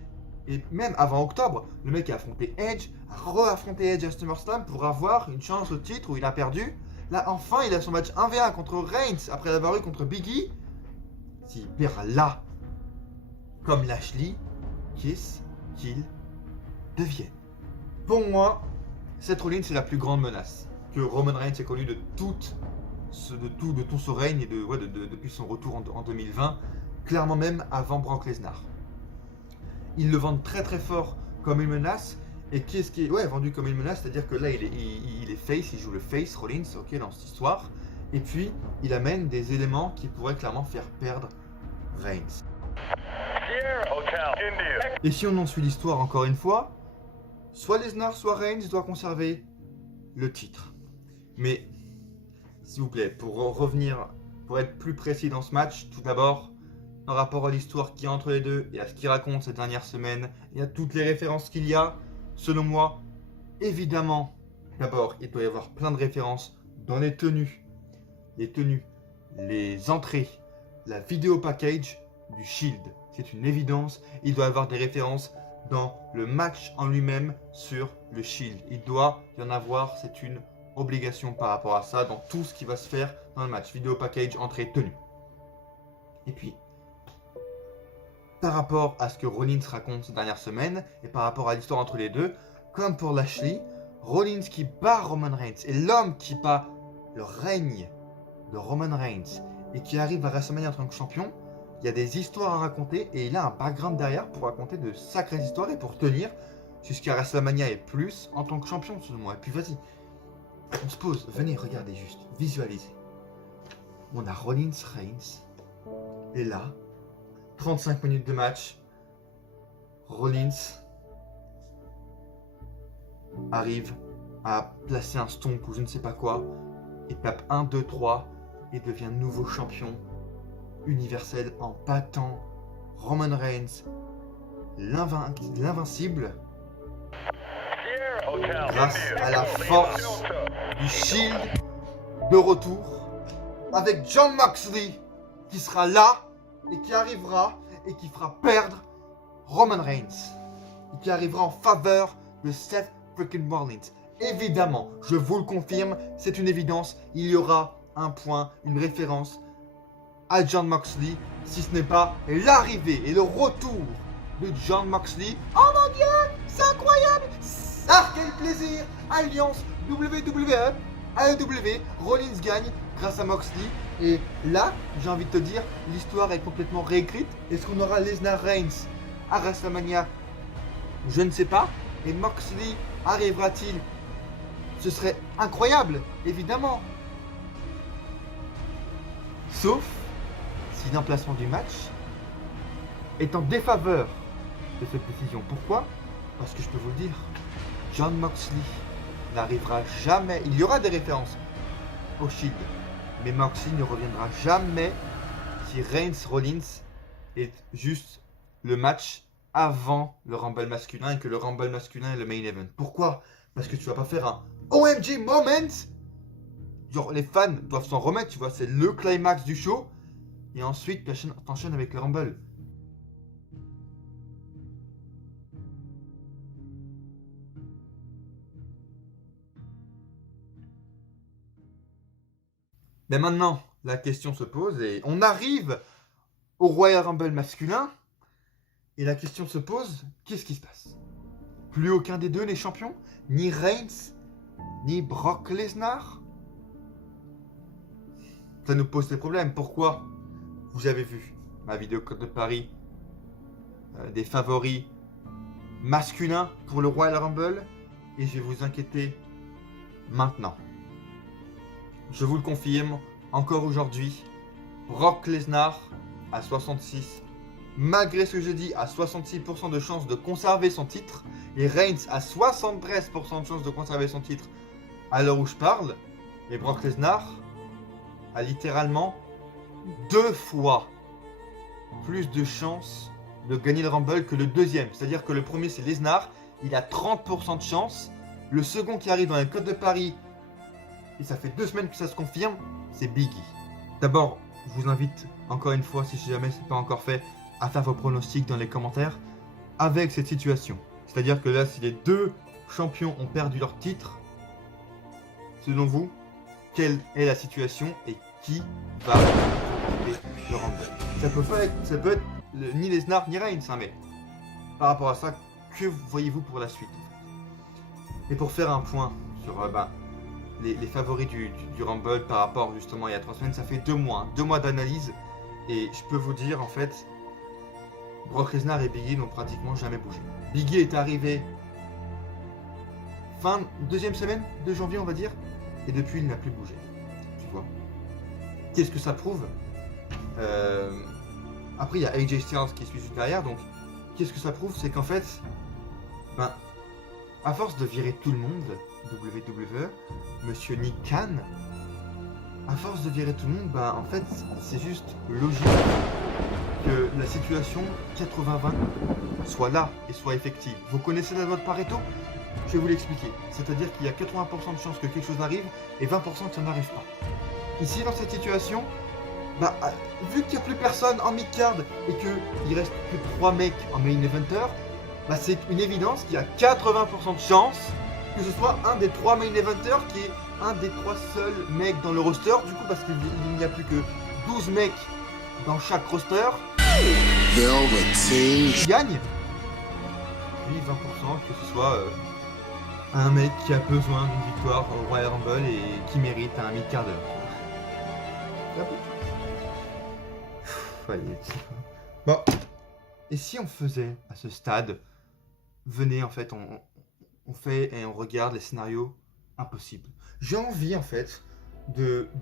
Et même avant octobre, le mec a affronté Edge, a re-affronté Edge à SummerSlam pour avoir une chance au titre où il a perdu. Là, enfin, il a son match 1v1 contre Reigns après l'avoir eu contre Big E. S'il perd là, comme Lashley, qu'est-ce qu'il devient? Pour moi, Seth Rollins, c'est la plus grande menace que Roman Reigns ait connue de tout ce règne et depuis son retour en 2020, clairement même avant Brock Lesnar. Ils le vendent très très fort comme une menace. Et qu'est-ce qui est vendu comme une menace, c'est-à-dire que là il est face, il joue le face Rollins, ok, dans cette histoire. Et puis il amène des éléments qui pourraient clairement faire perdre Reigns. Et si on en suit l'histoire encore une fois, soit Lesnar, soit Reigns doit conserver le titre. Mais s'il vous plaît, pour revenir, pour être plus précis dans ce match, tout d'abord, par rapport à l'histoire qu'il y a entre les deux et à ce qu'il raconte ces dernières semaines, et à toutes les références qu'il y a, selon moi, évidemment, d'abord, il doit y avoir plein de références dans les tenues, les entrées, la vidéo package du Shield. C'est une évidence, il doit y avoir des références dans le match en lui-même sur le Shield. Il doit y en avoir, c'est une obligation par rapport à ça, dans tout ce qui va se faire dans le match. Vidéo package, entrée, tenue. Et puis, par rapport à ce que Rollins raconte ces dernières semaines, et par rapport à l'histoire entre les deux, comme pour Lashley, Rollins qui bat Roman Reigns, et l'homme qui bat le règne de Roman Reigns, et qui arrive à WrestleMania en tant que champion, il y a des histoires à raconter, et il a un background derrière pour raconter de sacrées histoires, et pour tenir jusqu'à WrestleMania et plus en tant que champion, selon moi. Et puis vas-y, on se pose, venez, regardez juste, visualisez. On a Rollins Reigns, et là, 35 minutes de match, Rollins arrive à placer un stomp ou je ne sais pas quoi, et tape 1, 2, 3, et devient nouveau champion universel en battant Roman Reigns, l'invincible, grâce à la force du Shield de retour, avec Jon Moxley qui sera là, et qui arrivera et qui fera perdre Roman Reigns. Et qui arrivera en faveur de Seth freaking Rollins. Évidemment, je vous le confirme, c'est une évidence, il y aura un point, une référence à Jon Moxley, si ce n'est pas l'arrivée et le retour de Jon Moxley. Oh mon Dieu, c'est incroyable! Ah, quel plaisir! Alliance WWE AEW, Rollins gagne grâce à Moxley. Et là, j'ai envie de te dire, l'histoire est complètement réécrite. Est-ce qu'on aura Lesnar Reigns à WrestleMania? Je ne sais pas. Et Moxley arrivera-t-il? Ce serait incroyable, évidemment. Sauf si l'emplacement du match est en défaveur de cette décision. Pourquoi? Parce que je peux vous le dire, Jon Moxley n'arrivera jamais. Il y aura des références au Shield, mais Moxley ne reviendra jamais si Reigns-Rollins est juste le match avant le Rumble masculin et que le Rumble masculin est le main event. Pourquoi? Parce que tu vas pas faire un OMG moment. Genre les fans doivent s'en remettre, tu vois, c'est le climax du show. Et ensuite t'enchaînes avec le Rumble. Mais maintenant, la question se pose et on arrive au Royal Rumble masculin. Et la question se pose, qu'est-ce qui se passe? Plus aucun des deux n'est champion? Ni Reigns, ni Brock Lesnar? Ça nous pose des problèmes. Pourquoi? Vous avez vu ma vidéo Code de Paris des favoris masculins pour le Royal Rumble. Et je vais vous inquiéter maintenant. Je vous le confirme, encore aujourd'hui, Brock Lesnar à 66, malgré ce que je dis, à 66% de chances de conserver son titre, et Reigns à 73% de chances de conserver son titre à l'heure où je parle, et Brock Lesnar a littéralement 2 fois plus de chances de gagner le Rumble que le deuxième. C'est-à-dire que le premier c'est Lesnar, il a 30% de chance, le second qui arrive dans les codes de Paris, et ça fait 2 semaines que ça se confirme, c'est Biggie. D'abord, je vous invite, encore une fois, si jamais ce n'est pas encore fait, à faire vos pronostics dans les commentaires avec cette situation. C'est-à-dire que là, si les 2 champions ont perdu leur titre, selon vous, quelle est la situation et qui va remporter le Rumble? Ça peut être ni Lesnar ni Reigns, hein, mais par rapport à ça, que voyez-vous pour la suite? Et pour faire un point sur les favoris du Rumble par rapport justement il y a 3 semaines, ça fait 2 mois, 2 mois d'analyse, et je peux vous dire en fait, Brock Lesnar et Biggie n'ont pratiquement jamais bougé. Biggie est arrivé fin 2e semaine de janvier on va dire, et depuis il n'a plus bougé, tu vois. Qu'est-ce que ça prouve? Après il y a AJ Styles qui suit juste derrière, donc qu'est-ce que ça prouve? C'est qu'en fait, à force de virer tout le monde, WWE, Monsieur Nick Khan, à force de virer tout le monde, en fait, c'est juste logique que la situation 80-20 soit là et soit effective. Vous connaissez la loi de Pareto? Je vais vous l'expliquer. C'est-à-dire qu'il y a 80% de chances que quelque chose arrive et 20% que ça n'arrive pas. Ici, dans cette situation, vu qu'il n'y a plus personne en mid-card et qu'il reste que 3 mecs en main eventer, c'est une évidence qu'il y a 80% de chances que ce soit un des 3 main eventers qui est un des 3 seuls mecs dans le roster, du coup parce qu'il n'y a plus que 12 mecs dans chaque roster qui gagne. Puis 20% que ce soit un mec qui a besoin d'une victoire au Royal Rumble et qui mérite un mid-quart d'heure. Bon, et si on faisait à ce stade, venez en fait, on fait et on regarde les scénarios impossibles. J'ai envie en fait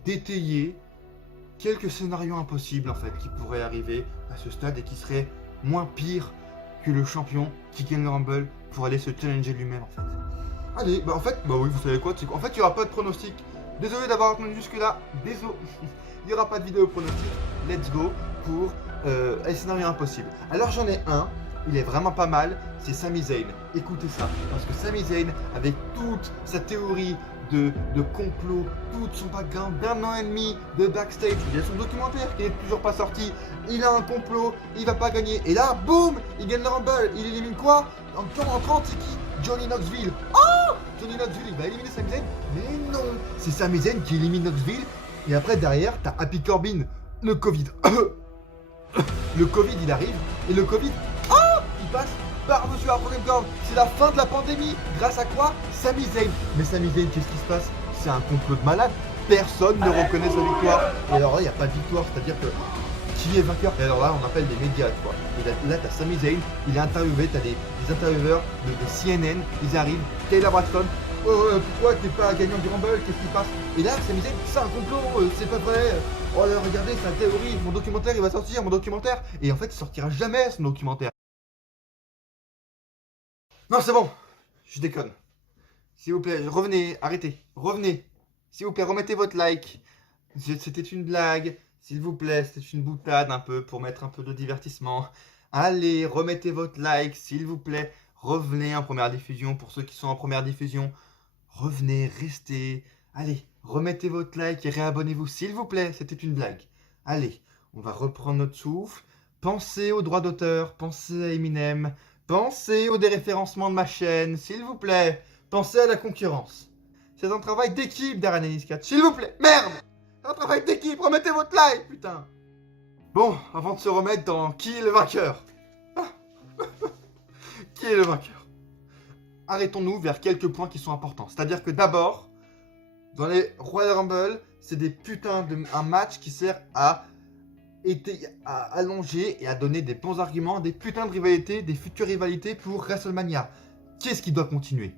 d'étayer quelques scénarios impossibles en fait qui pourraient arriver à ce stade et qui seraient moins pires que le champion qui gagne le Rumble pour aller se challenger lui-même en fait. Allez, oui, vous savez quoi, en fait il n'y aura pas de pronostic. Désolé d'avoir attendu jusque là, désolé. Il n'y aura pas de vidéo pronostic. Let's go pour les scénarios impossibles. Alors j'en ai un. Il est vraiment pas mal, c'est Sami Zayn. Écoutez ça, parce que Sami Zayn, avec toute sa théorie de complot, tout son background d'1 an et demi de backstage, il y a son documentaire qui n'est toujours pas sorti, il a un complot, il va pas gagner, et là, boum, il gagne le Rumble, il élimine quoi? En 30, c'est qui? Johnny Knoxville. Oh, Johnny Knoxville, il va éliminer Sami Zayn? Mais non, c'est Sami Zayn qui élimine Knoxville, et après derrière, t'as Happy Corbin, le Covid. Le Covid, il arrive, et le Covid... il passe par Monsieur Abraham. C'est la fin de la pandémie. Grâce à quoi? Sami Zayn. Mais Sami Zayn, qu'est-ce qui se passe? c'est un complot de malade. Personne ne reconnaît sa victoire. Et alors là, il n'y a pas de victoire, c'est-à-dire que qui est vainqueur? Et alors là, on appelle des médias, quoi. Et là, t'as Sami Zayn, il est interviewé, t'as des intervieweurs de CNN, ils arrivent, Taylor Braxton, pourquoi t'es pas gagnant du Rumble, qu'est-ce qui passe? Et là, Sami Zayn, c'est un complot, c'est pas vrai. Oh là, regardez, c'est une théorie, mon documentaire, il va sortir, mon documentaire. Et en fait, il sortira jamais, ce documentaire. Non, c'est bon, je déconne. S'il vous plaît, revenez, arrêtez, revenez. S'il vous plaît, remettez votre like. C'était une blague. S'il vous plaît, c'était une boutade un peu pour mettre un peu de divertissement. Allez, remettez votre like, s'il vous plaît. Revenez en première diffusion pour ceux qui sont en première diffusion. Revenez, restez. Allez, remettez votre like et réabonnez-vous, s'il vous plaît. C'était une blague. Allez, on va reprendre notre souffle. Pensez aux droits d'auteur, pensez à Eminem, pensez au déréférencement de ma chaîne, s'il vous plaît. Pensez à la concurrence. C'est un travail d'équipe, Darren Ennis-Catch, s'il vous plaît. Merde! C'est un travail d'équipe, remettez votre like, putain! Bon, avant de se remettre dans qui est le vainqueur? Qui est le vainqueur? Arrêtons-nous vers quelques points qui sont importants. C'est-à-dire que d'abord, dans les Royal Rumble, c'est des putains de un match qui sert à allonger et à donner des bons arguments, des putains de rivalités, des futures rivalités pour WrestleMania. Qu'est-ce qui doit continuer?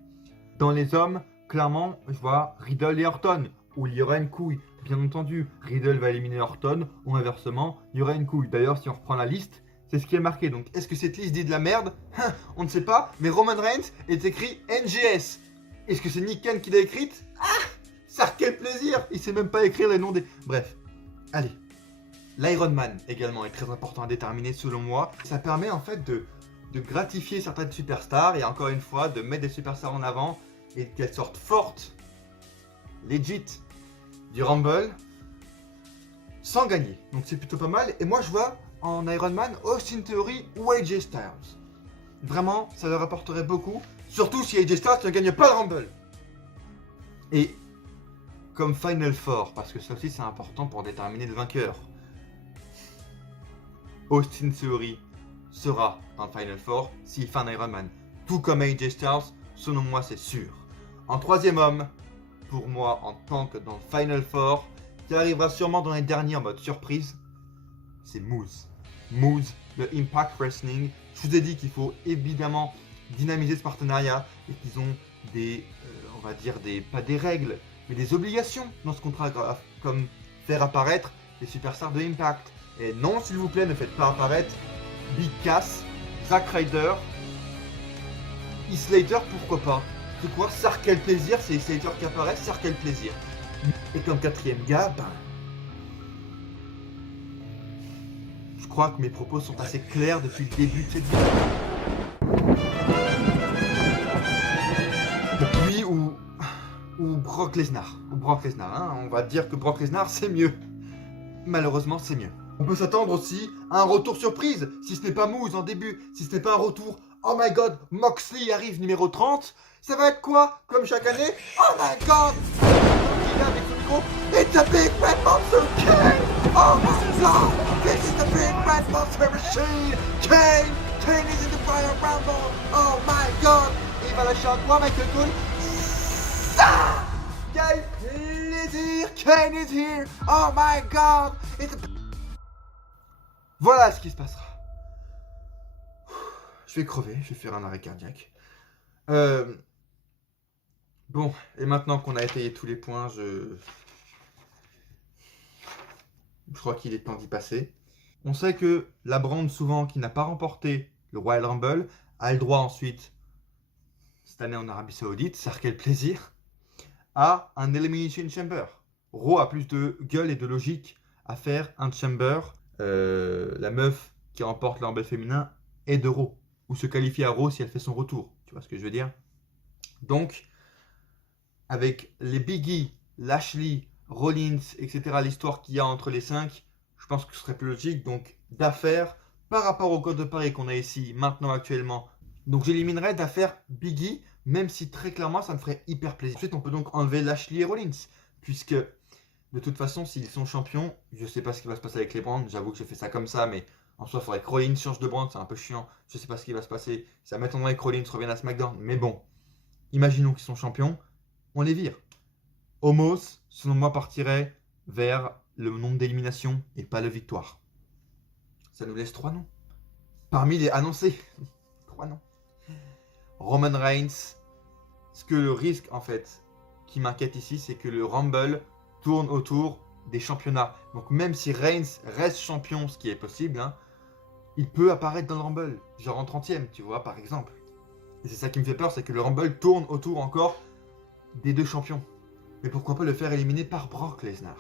Dans les hommes, clairement, je vois Riddle et Orton, où il y aura une couille. Bien entendu, Riddle va éliminer Orton, ou inversement, il y aura une couille. D'ailleurs, si on reprend la liste, c'est ce qui est marqué. Donc, est-ce que cette liste dit de la merde? On ne sait pas, mais Roman Reigns est écrit NGS. Est-ce que c'est Nick Khan qui l'a écrite? Ça, quel plaisir! Il sait même pas écrire les noms des... Bref, allez. L'Iron Man également est très important à déterminer selon moi. Ça permet en fait de gratifier certaines superstars et encore une fois de mettre des superstars en avant et qu'elles sortent fortes, legit, du Rumble sans gagner. Donc c'est plutôt pas mal. Et moi je vois en Iron Man Austin Theory ou AJ Styles. Vraiment, ça leur apporterait beaucoup. Surtout si AJ Styles ne gagne pas le Rumble. Et comme Final Four, parce que ça aussi c'est important pour déterminer le vainqueur. Austin Theory sera dans le Final Four s'il fait un Iron Man. Tout comme AJ Styles, selon moi c'est sûr. En troisième homme, pour moi en tant que dans le Final Four, qui arrivera sûrement dans les derniers en mode surprise, c'est Moose. Moose, le Impact Wrestling. Je vous ai dit qu'il faut évidemment dynamiser ce partenariat et qu'ils ont des, on va dire, pas des règles, mais des obligations dans ce contrat, comme faire apparaître les superstars de Impact. Et non, s'il vous plaît, ne faites pas apparaître Big Cass, Zack Ryder, Heath Slater, pourquoi pas. C'est quoi? Ça, quel plaisir, c'est Heath Slater qui apparaît, ça, quel plaisir. Et comme quatrième gars, je crois que mes propos sont assez clairs depuis le début de cette vidéo. Lui ou Brock Lesnar. Hein. On va dire que Brock Lesnar, c'est mieux. Malheureusement, c'est mieux. On peut s'attendre aussi à un retour surprise, si ce n'est pas Moose en début, si ce n'est pas un retour, oh my god, Moxley arrive numéro 30, ça va être quoi, comme chaque année? Oh my god! Il est avec son micro, it's a big red monster Kane! Oh my god! This is the big red monster machine! Kane is in the Royal Rumble! Oh my god! Il va lâcher un quoi, Michael Cole? Kane is here! Kane is here! Oh my god! It's a... Voilà ce qui se passera. Je vais crever, je vais faire un arrêt cardiaque. Bon, et maintenant qu'on a étayé tous les points, je crois qu'il est temps d'y passer. On sait que la brand, souvent, qui n'a pas remporté le Royal Rumble, a le droit ensuite, cette année en Arabie Saoudite, ça quel plaisir, à un Elimination Chamber. Raw a plus de gueule et de logique à faire un Chamber. La meuf qui remporte le Rumble féminin est de Raw, ou se qualifie à Raw si elle fait son retour. Tu vois ce que je veux dire? Donc, avec les Biggie, Lashley, Rollins, etc., l'histoire qu'il y a entre les 5, je pense que ce serait plus logique donc d'affaire par rapport au code de Paris qu'on a ici maintenant actuellement. Donc j'éliminerais d'affaire Biggie, même si très clairement ça me ferait hyper plaisir. Ensuite, on peut donc enlever Lashley et Rollins, puisque de toute façon, s'ils sont champions, je sais pas ce qui va se passer avec les brands. J'avoue que j'ai fait ça comme ça, mais en soi, il faudrait que Rollins change de brand, c'est un peu chiant. Je sais pas ce qui va se passer. Ça m'étonnerait que Rollins revienne à SmackDown, mais bon, imaginons qu'ils sont champions, on les vire. Omos, selon moi, partirait vers le nombre d'éliminations et pas le victoire. Ça nous laisse 3 noms. Parmi les annoncés, 3 noms. Roman Reigns. Ce que le risque, en fait, qui m'inquiète ici, c'est que le Rumble tourne autour des championnats. Donc même si Reigns reste champion, ce qui est possible, hein, il peut apparaître dans le Rumble, genre en 30e, tu vois, par exemple. Et c'est ça qui me fait peur, c'est que le Rumble tourne autour encore des 2 champions. Mais pourquoi pas le faire éliminer par Brock Lesnar?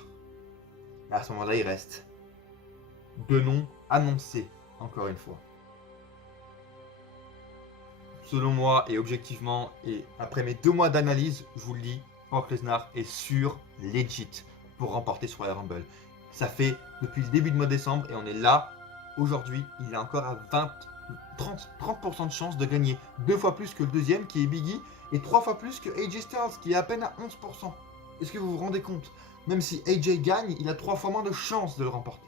Et à ce moment-là, il reste 2 noms annoncés, encore une fois. Selon moi et objectivement, et après mes 2 mois d'analyse, je vous le dis, Brock Lesnar est sûr, legit, pour remporter ce Royal Rumble. Ça fait depuis le début du mois de décembre et on est là. Aujourd'hui, il est encore à 30% de chance de gagner. 2 fois plus que le deuxième qui est Biggie et 3 fois plus que AJ Styles qui est à peine à 11%. Est-ce que vous vous rendez compte? Même si AJ gagne, il a 3 fois moins de chances de le remporter.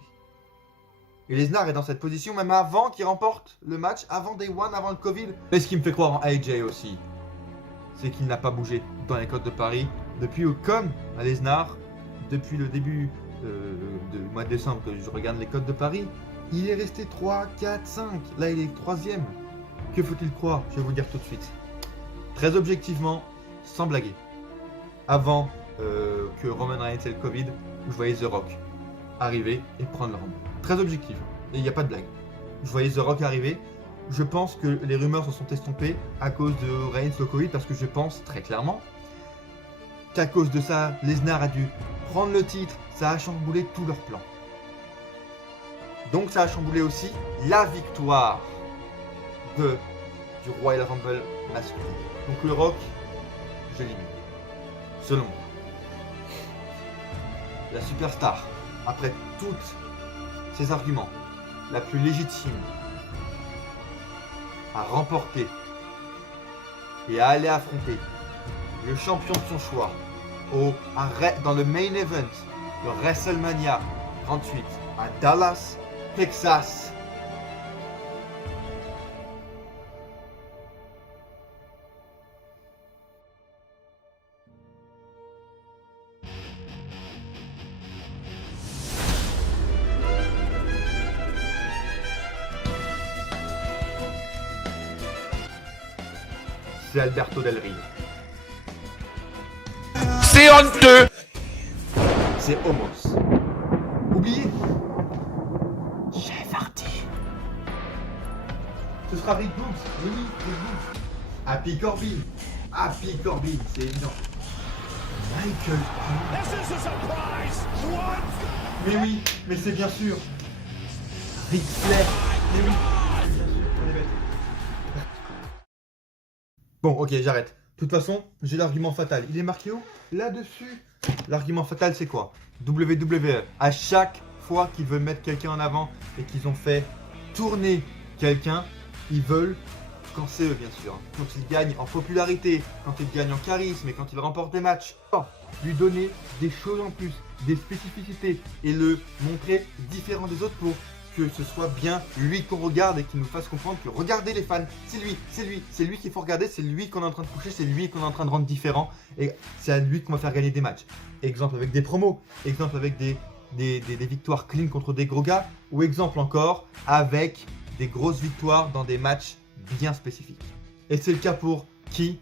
Et Lesnar est dans cette position même avant qu'il remporte le match, avant Day One, avant le Covid. Mais ce qui me fait croire en AJ aussi, c'est qu'il n'a pas bougé dans les codes de Paris. Depuis, comme à Lesnar, depuis le début du mois de décembre que je regarde les codes de Paris, il est resté 3, 4, 5. Là, il est 3ème. Que faut-il croire? Je vais vous dire tout de suite. Très objectivement, sans blaguer. Avant que Roman Reigns ait le Covid, je voyais The Rock arriver et prendre le Rumble. Très objectif, et il n'y a pas de blague. Je voyais The Rock arriver. Je pense que les rumeurs se sont estompées à cause de Reigns le Covid, parce que je pense très clairement qu'à cause de ça, Lesnar a dû prendre le titre, ça a chamboulé tout leur plan. Donc ça a chamboulé aussi la victoire du Royal Rumble masculin. Donc le Rock, je l'élimine. Selon moi. La superstar, après toutes ses arguments, la plus légitime à remporter et à aller affronter le champion de son choix dans le main event de WrestleMania 38 à Dallas, Texas. C'est Alberto Del Rio. C'est honteux. C'est Omos. Oubliez. Jeff Hardy. Ce sera Rick Boogs. Oui, Rick Boogs. Happy Corbin. Happy Corbin, c'est évident. Michael Cole. Mais oui, mais c'est bien sûr. Ric Flair. Mais oui. On est bête. Bon, ok, j'arrête. De toute façon, j'ai l'argument fatal. Il est marqué où? Là-dessus. L'argument fatal, c'est quoi? WWE. À chaque fois qu'ils veulent mettre quelqu'un en avant et qu'ils ont fait tourner quelqu'un, ils veulent, quand c'est eux bien sûr, quand ils gagnent en popularité, quand ils gagnent en charisme et quand ils remportent des matchs, lui donner des choses en plus, des spécificités et le montrer différent des autres pour que ce soit bien lui qu'on regarde et qu'il nous fasse comprendre que regardez les fans, c'est lui qu'il faut regarder, c'est lui qu'on est en train de coucher, c'est lui qu'on est en train de rendre différent et c'est à lui qu'on va faire gagner des matchs. Exemple avec des promos, exemple avec des victoires clean contre des gros gars ou exemple encore avec des grosses victoires dans des matchs bien spécifiques. Et c'est le cas pour qui?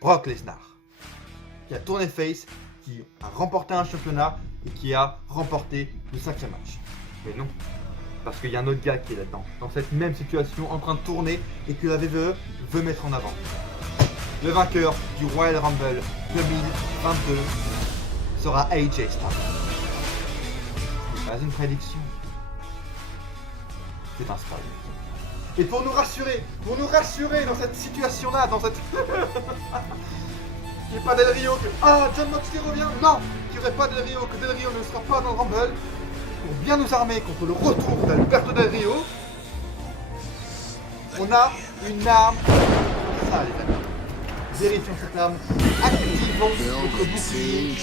Brock Lesnar, qui a tourné face, qui a remporté un championnat et qui a remporté le 5e match. Mais non. Parce qu'il y a un autre gars qui est là-dedans, dans cette même situation, en train de tourner et que la WWE veut mettre en avant. Le vainqueur du Royal Rumble 2022 sera AJ Styles. Ce n'est pas une prédiction, c'est un spoil. Et pour nous rassurer dans cette situation-là, dans cette... qu'il n'y ait pas Del Rio, que... Ah, John Moxley revient. Non, qu'il n'y aurait pas Del Rio, que Del Rio ne sera pas dans le Rumble. Pour bien nous armer contre le retour d'Alberto Del Rio, on a une arme. Ça, les amis. Vérifions cette arme. Activons notre bouclier.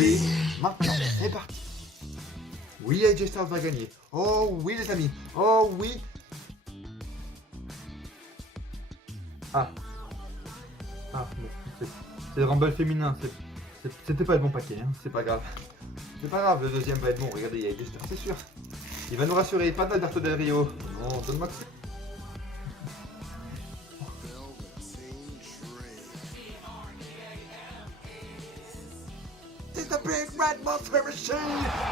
Et maintenant, c'est parti. Oui, AJ Styles va gagner. Oh oui, les amis. Oh oui. Ah, bon, c'est le Rumble féminin. C'était pas le bon paquet, hein. C'est pas grave. C'est pas grave, le deuxième va être bon. Regardez, il y a des c'est sûr. Il va nous rassurer, pas d'Alberto Del Rio. Bon, donne-moi que It's the big red monster machine!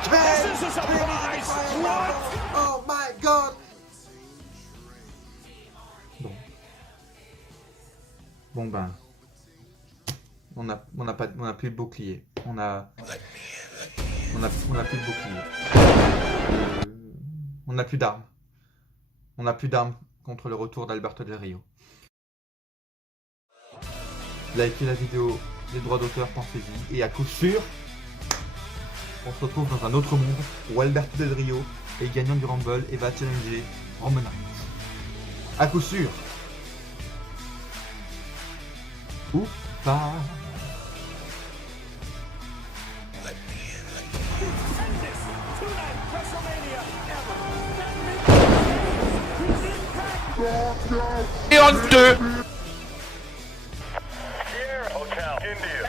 This is a surprise! What? Oh my god! Bon ben, on a plus de bouclier. On a plus de bouclier. On n'a plus d'armes. On n'a plus d'armes contre le retour d'Alberto Del Rio. Likez la vidéo, les droits d'auteur, pensez-y. Et à coup sûr, on se retrouve dans un autre monde où Alberto Del Rio est gagnant du Rumble et va challenger Roman Reigns. À coup sûr. Ou pas. Et en deux. Sierra Hotel, India.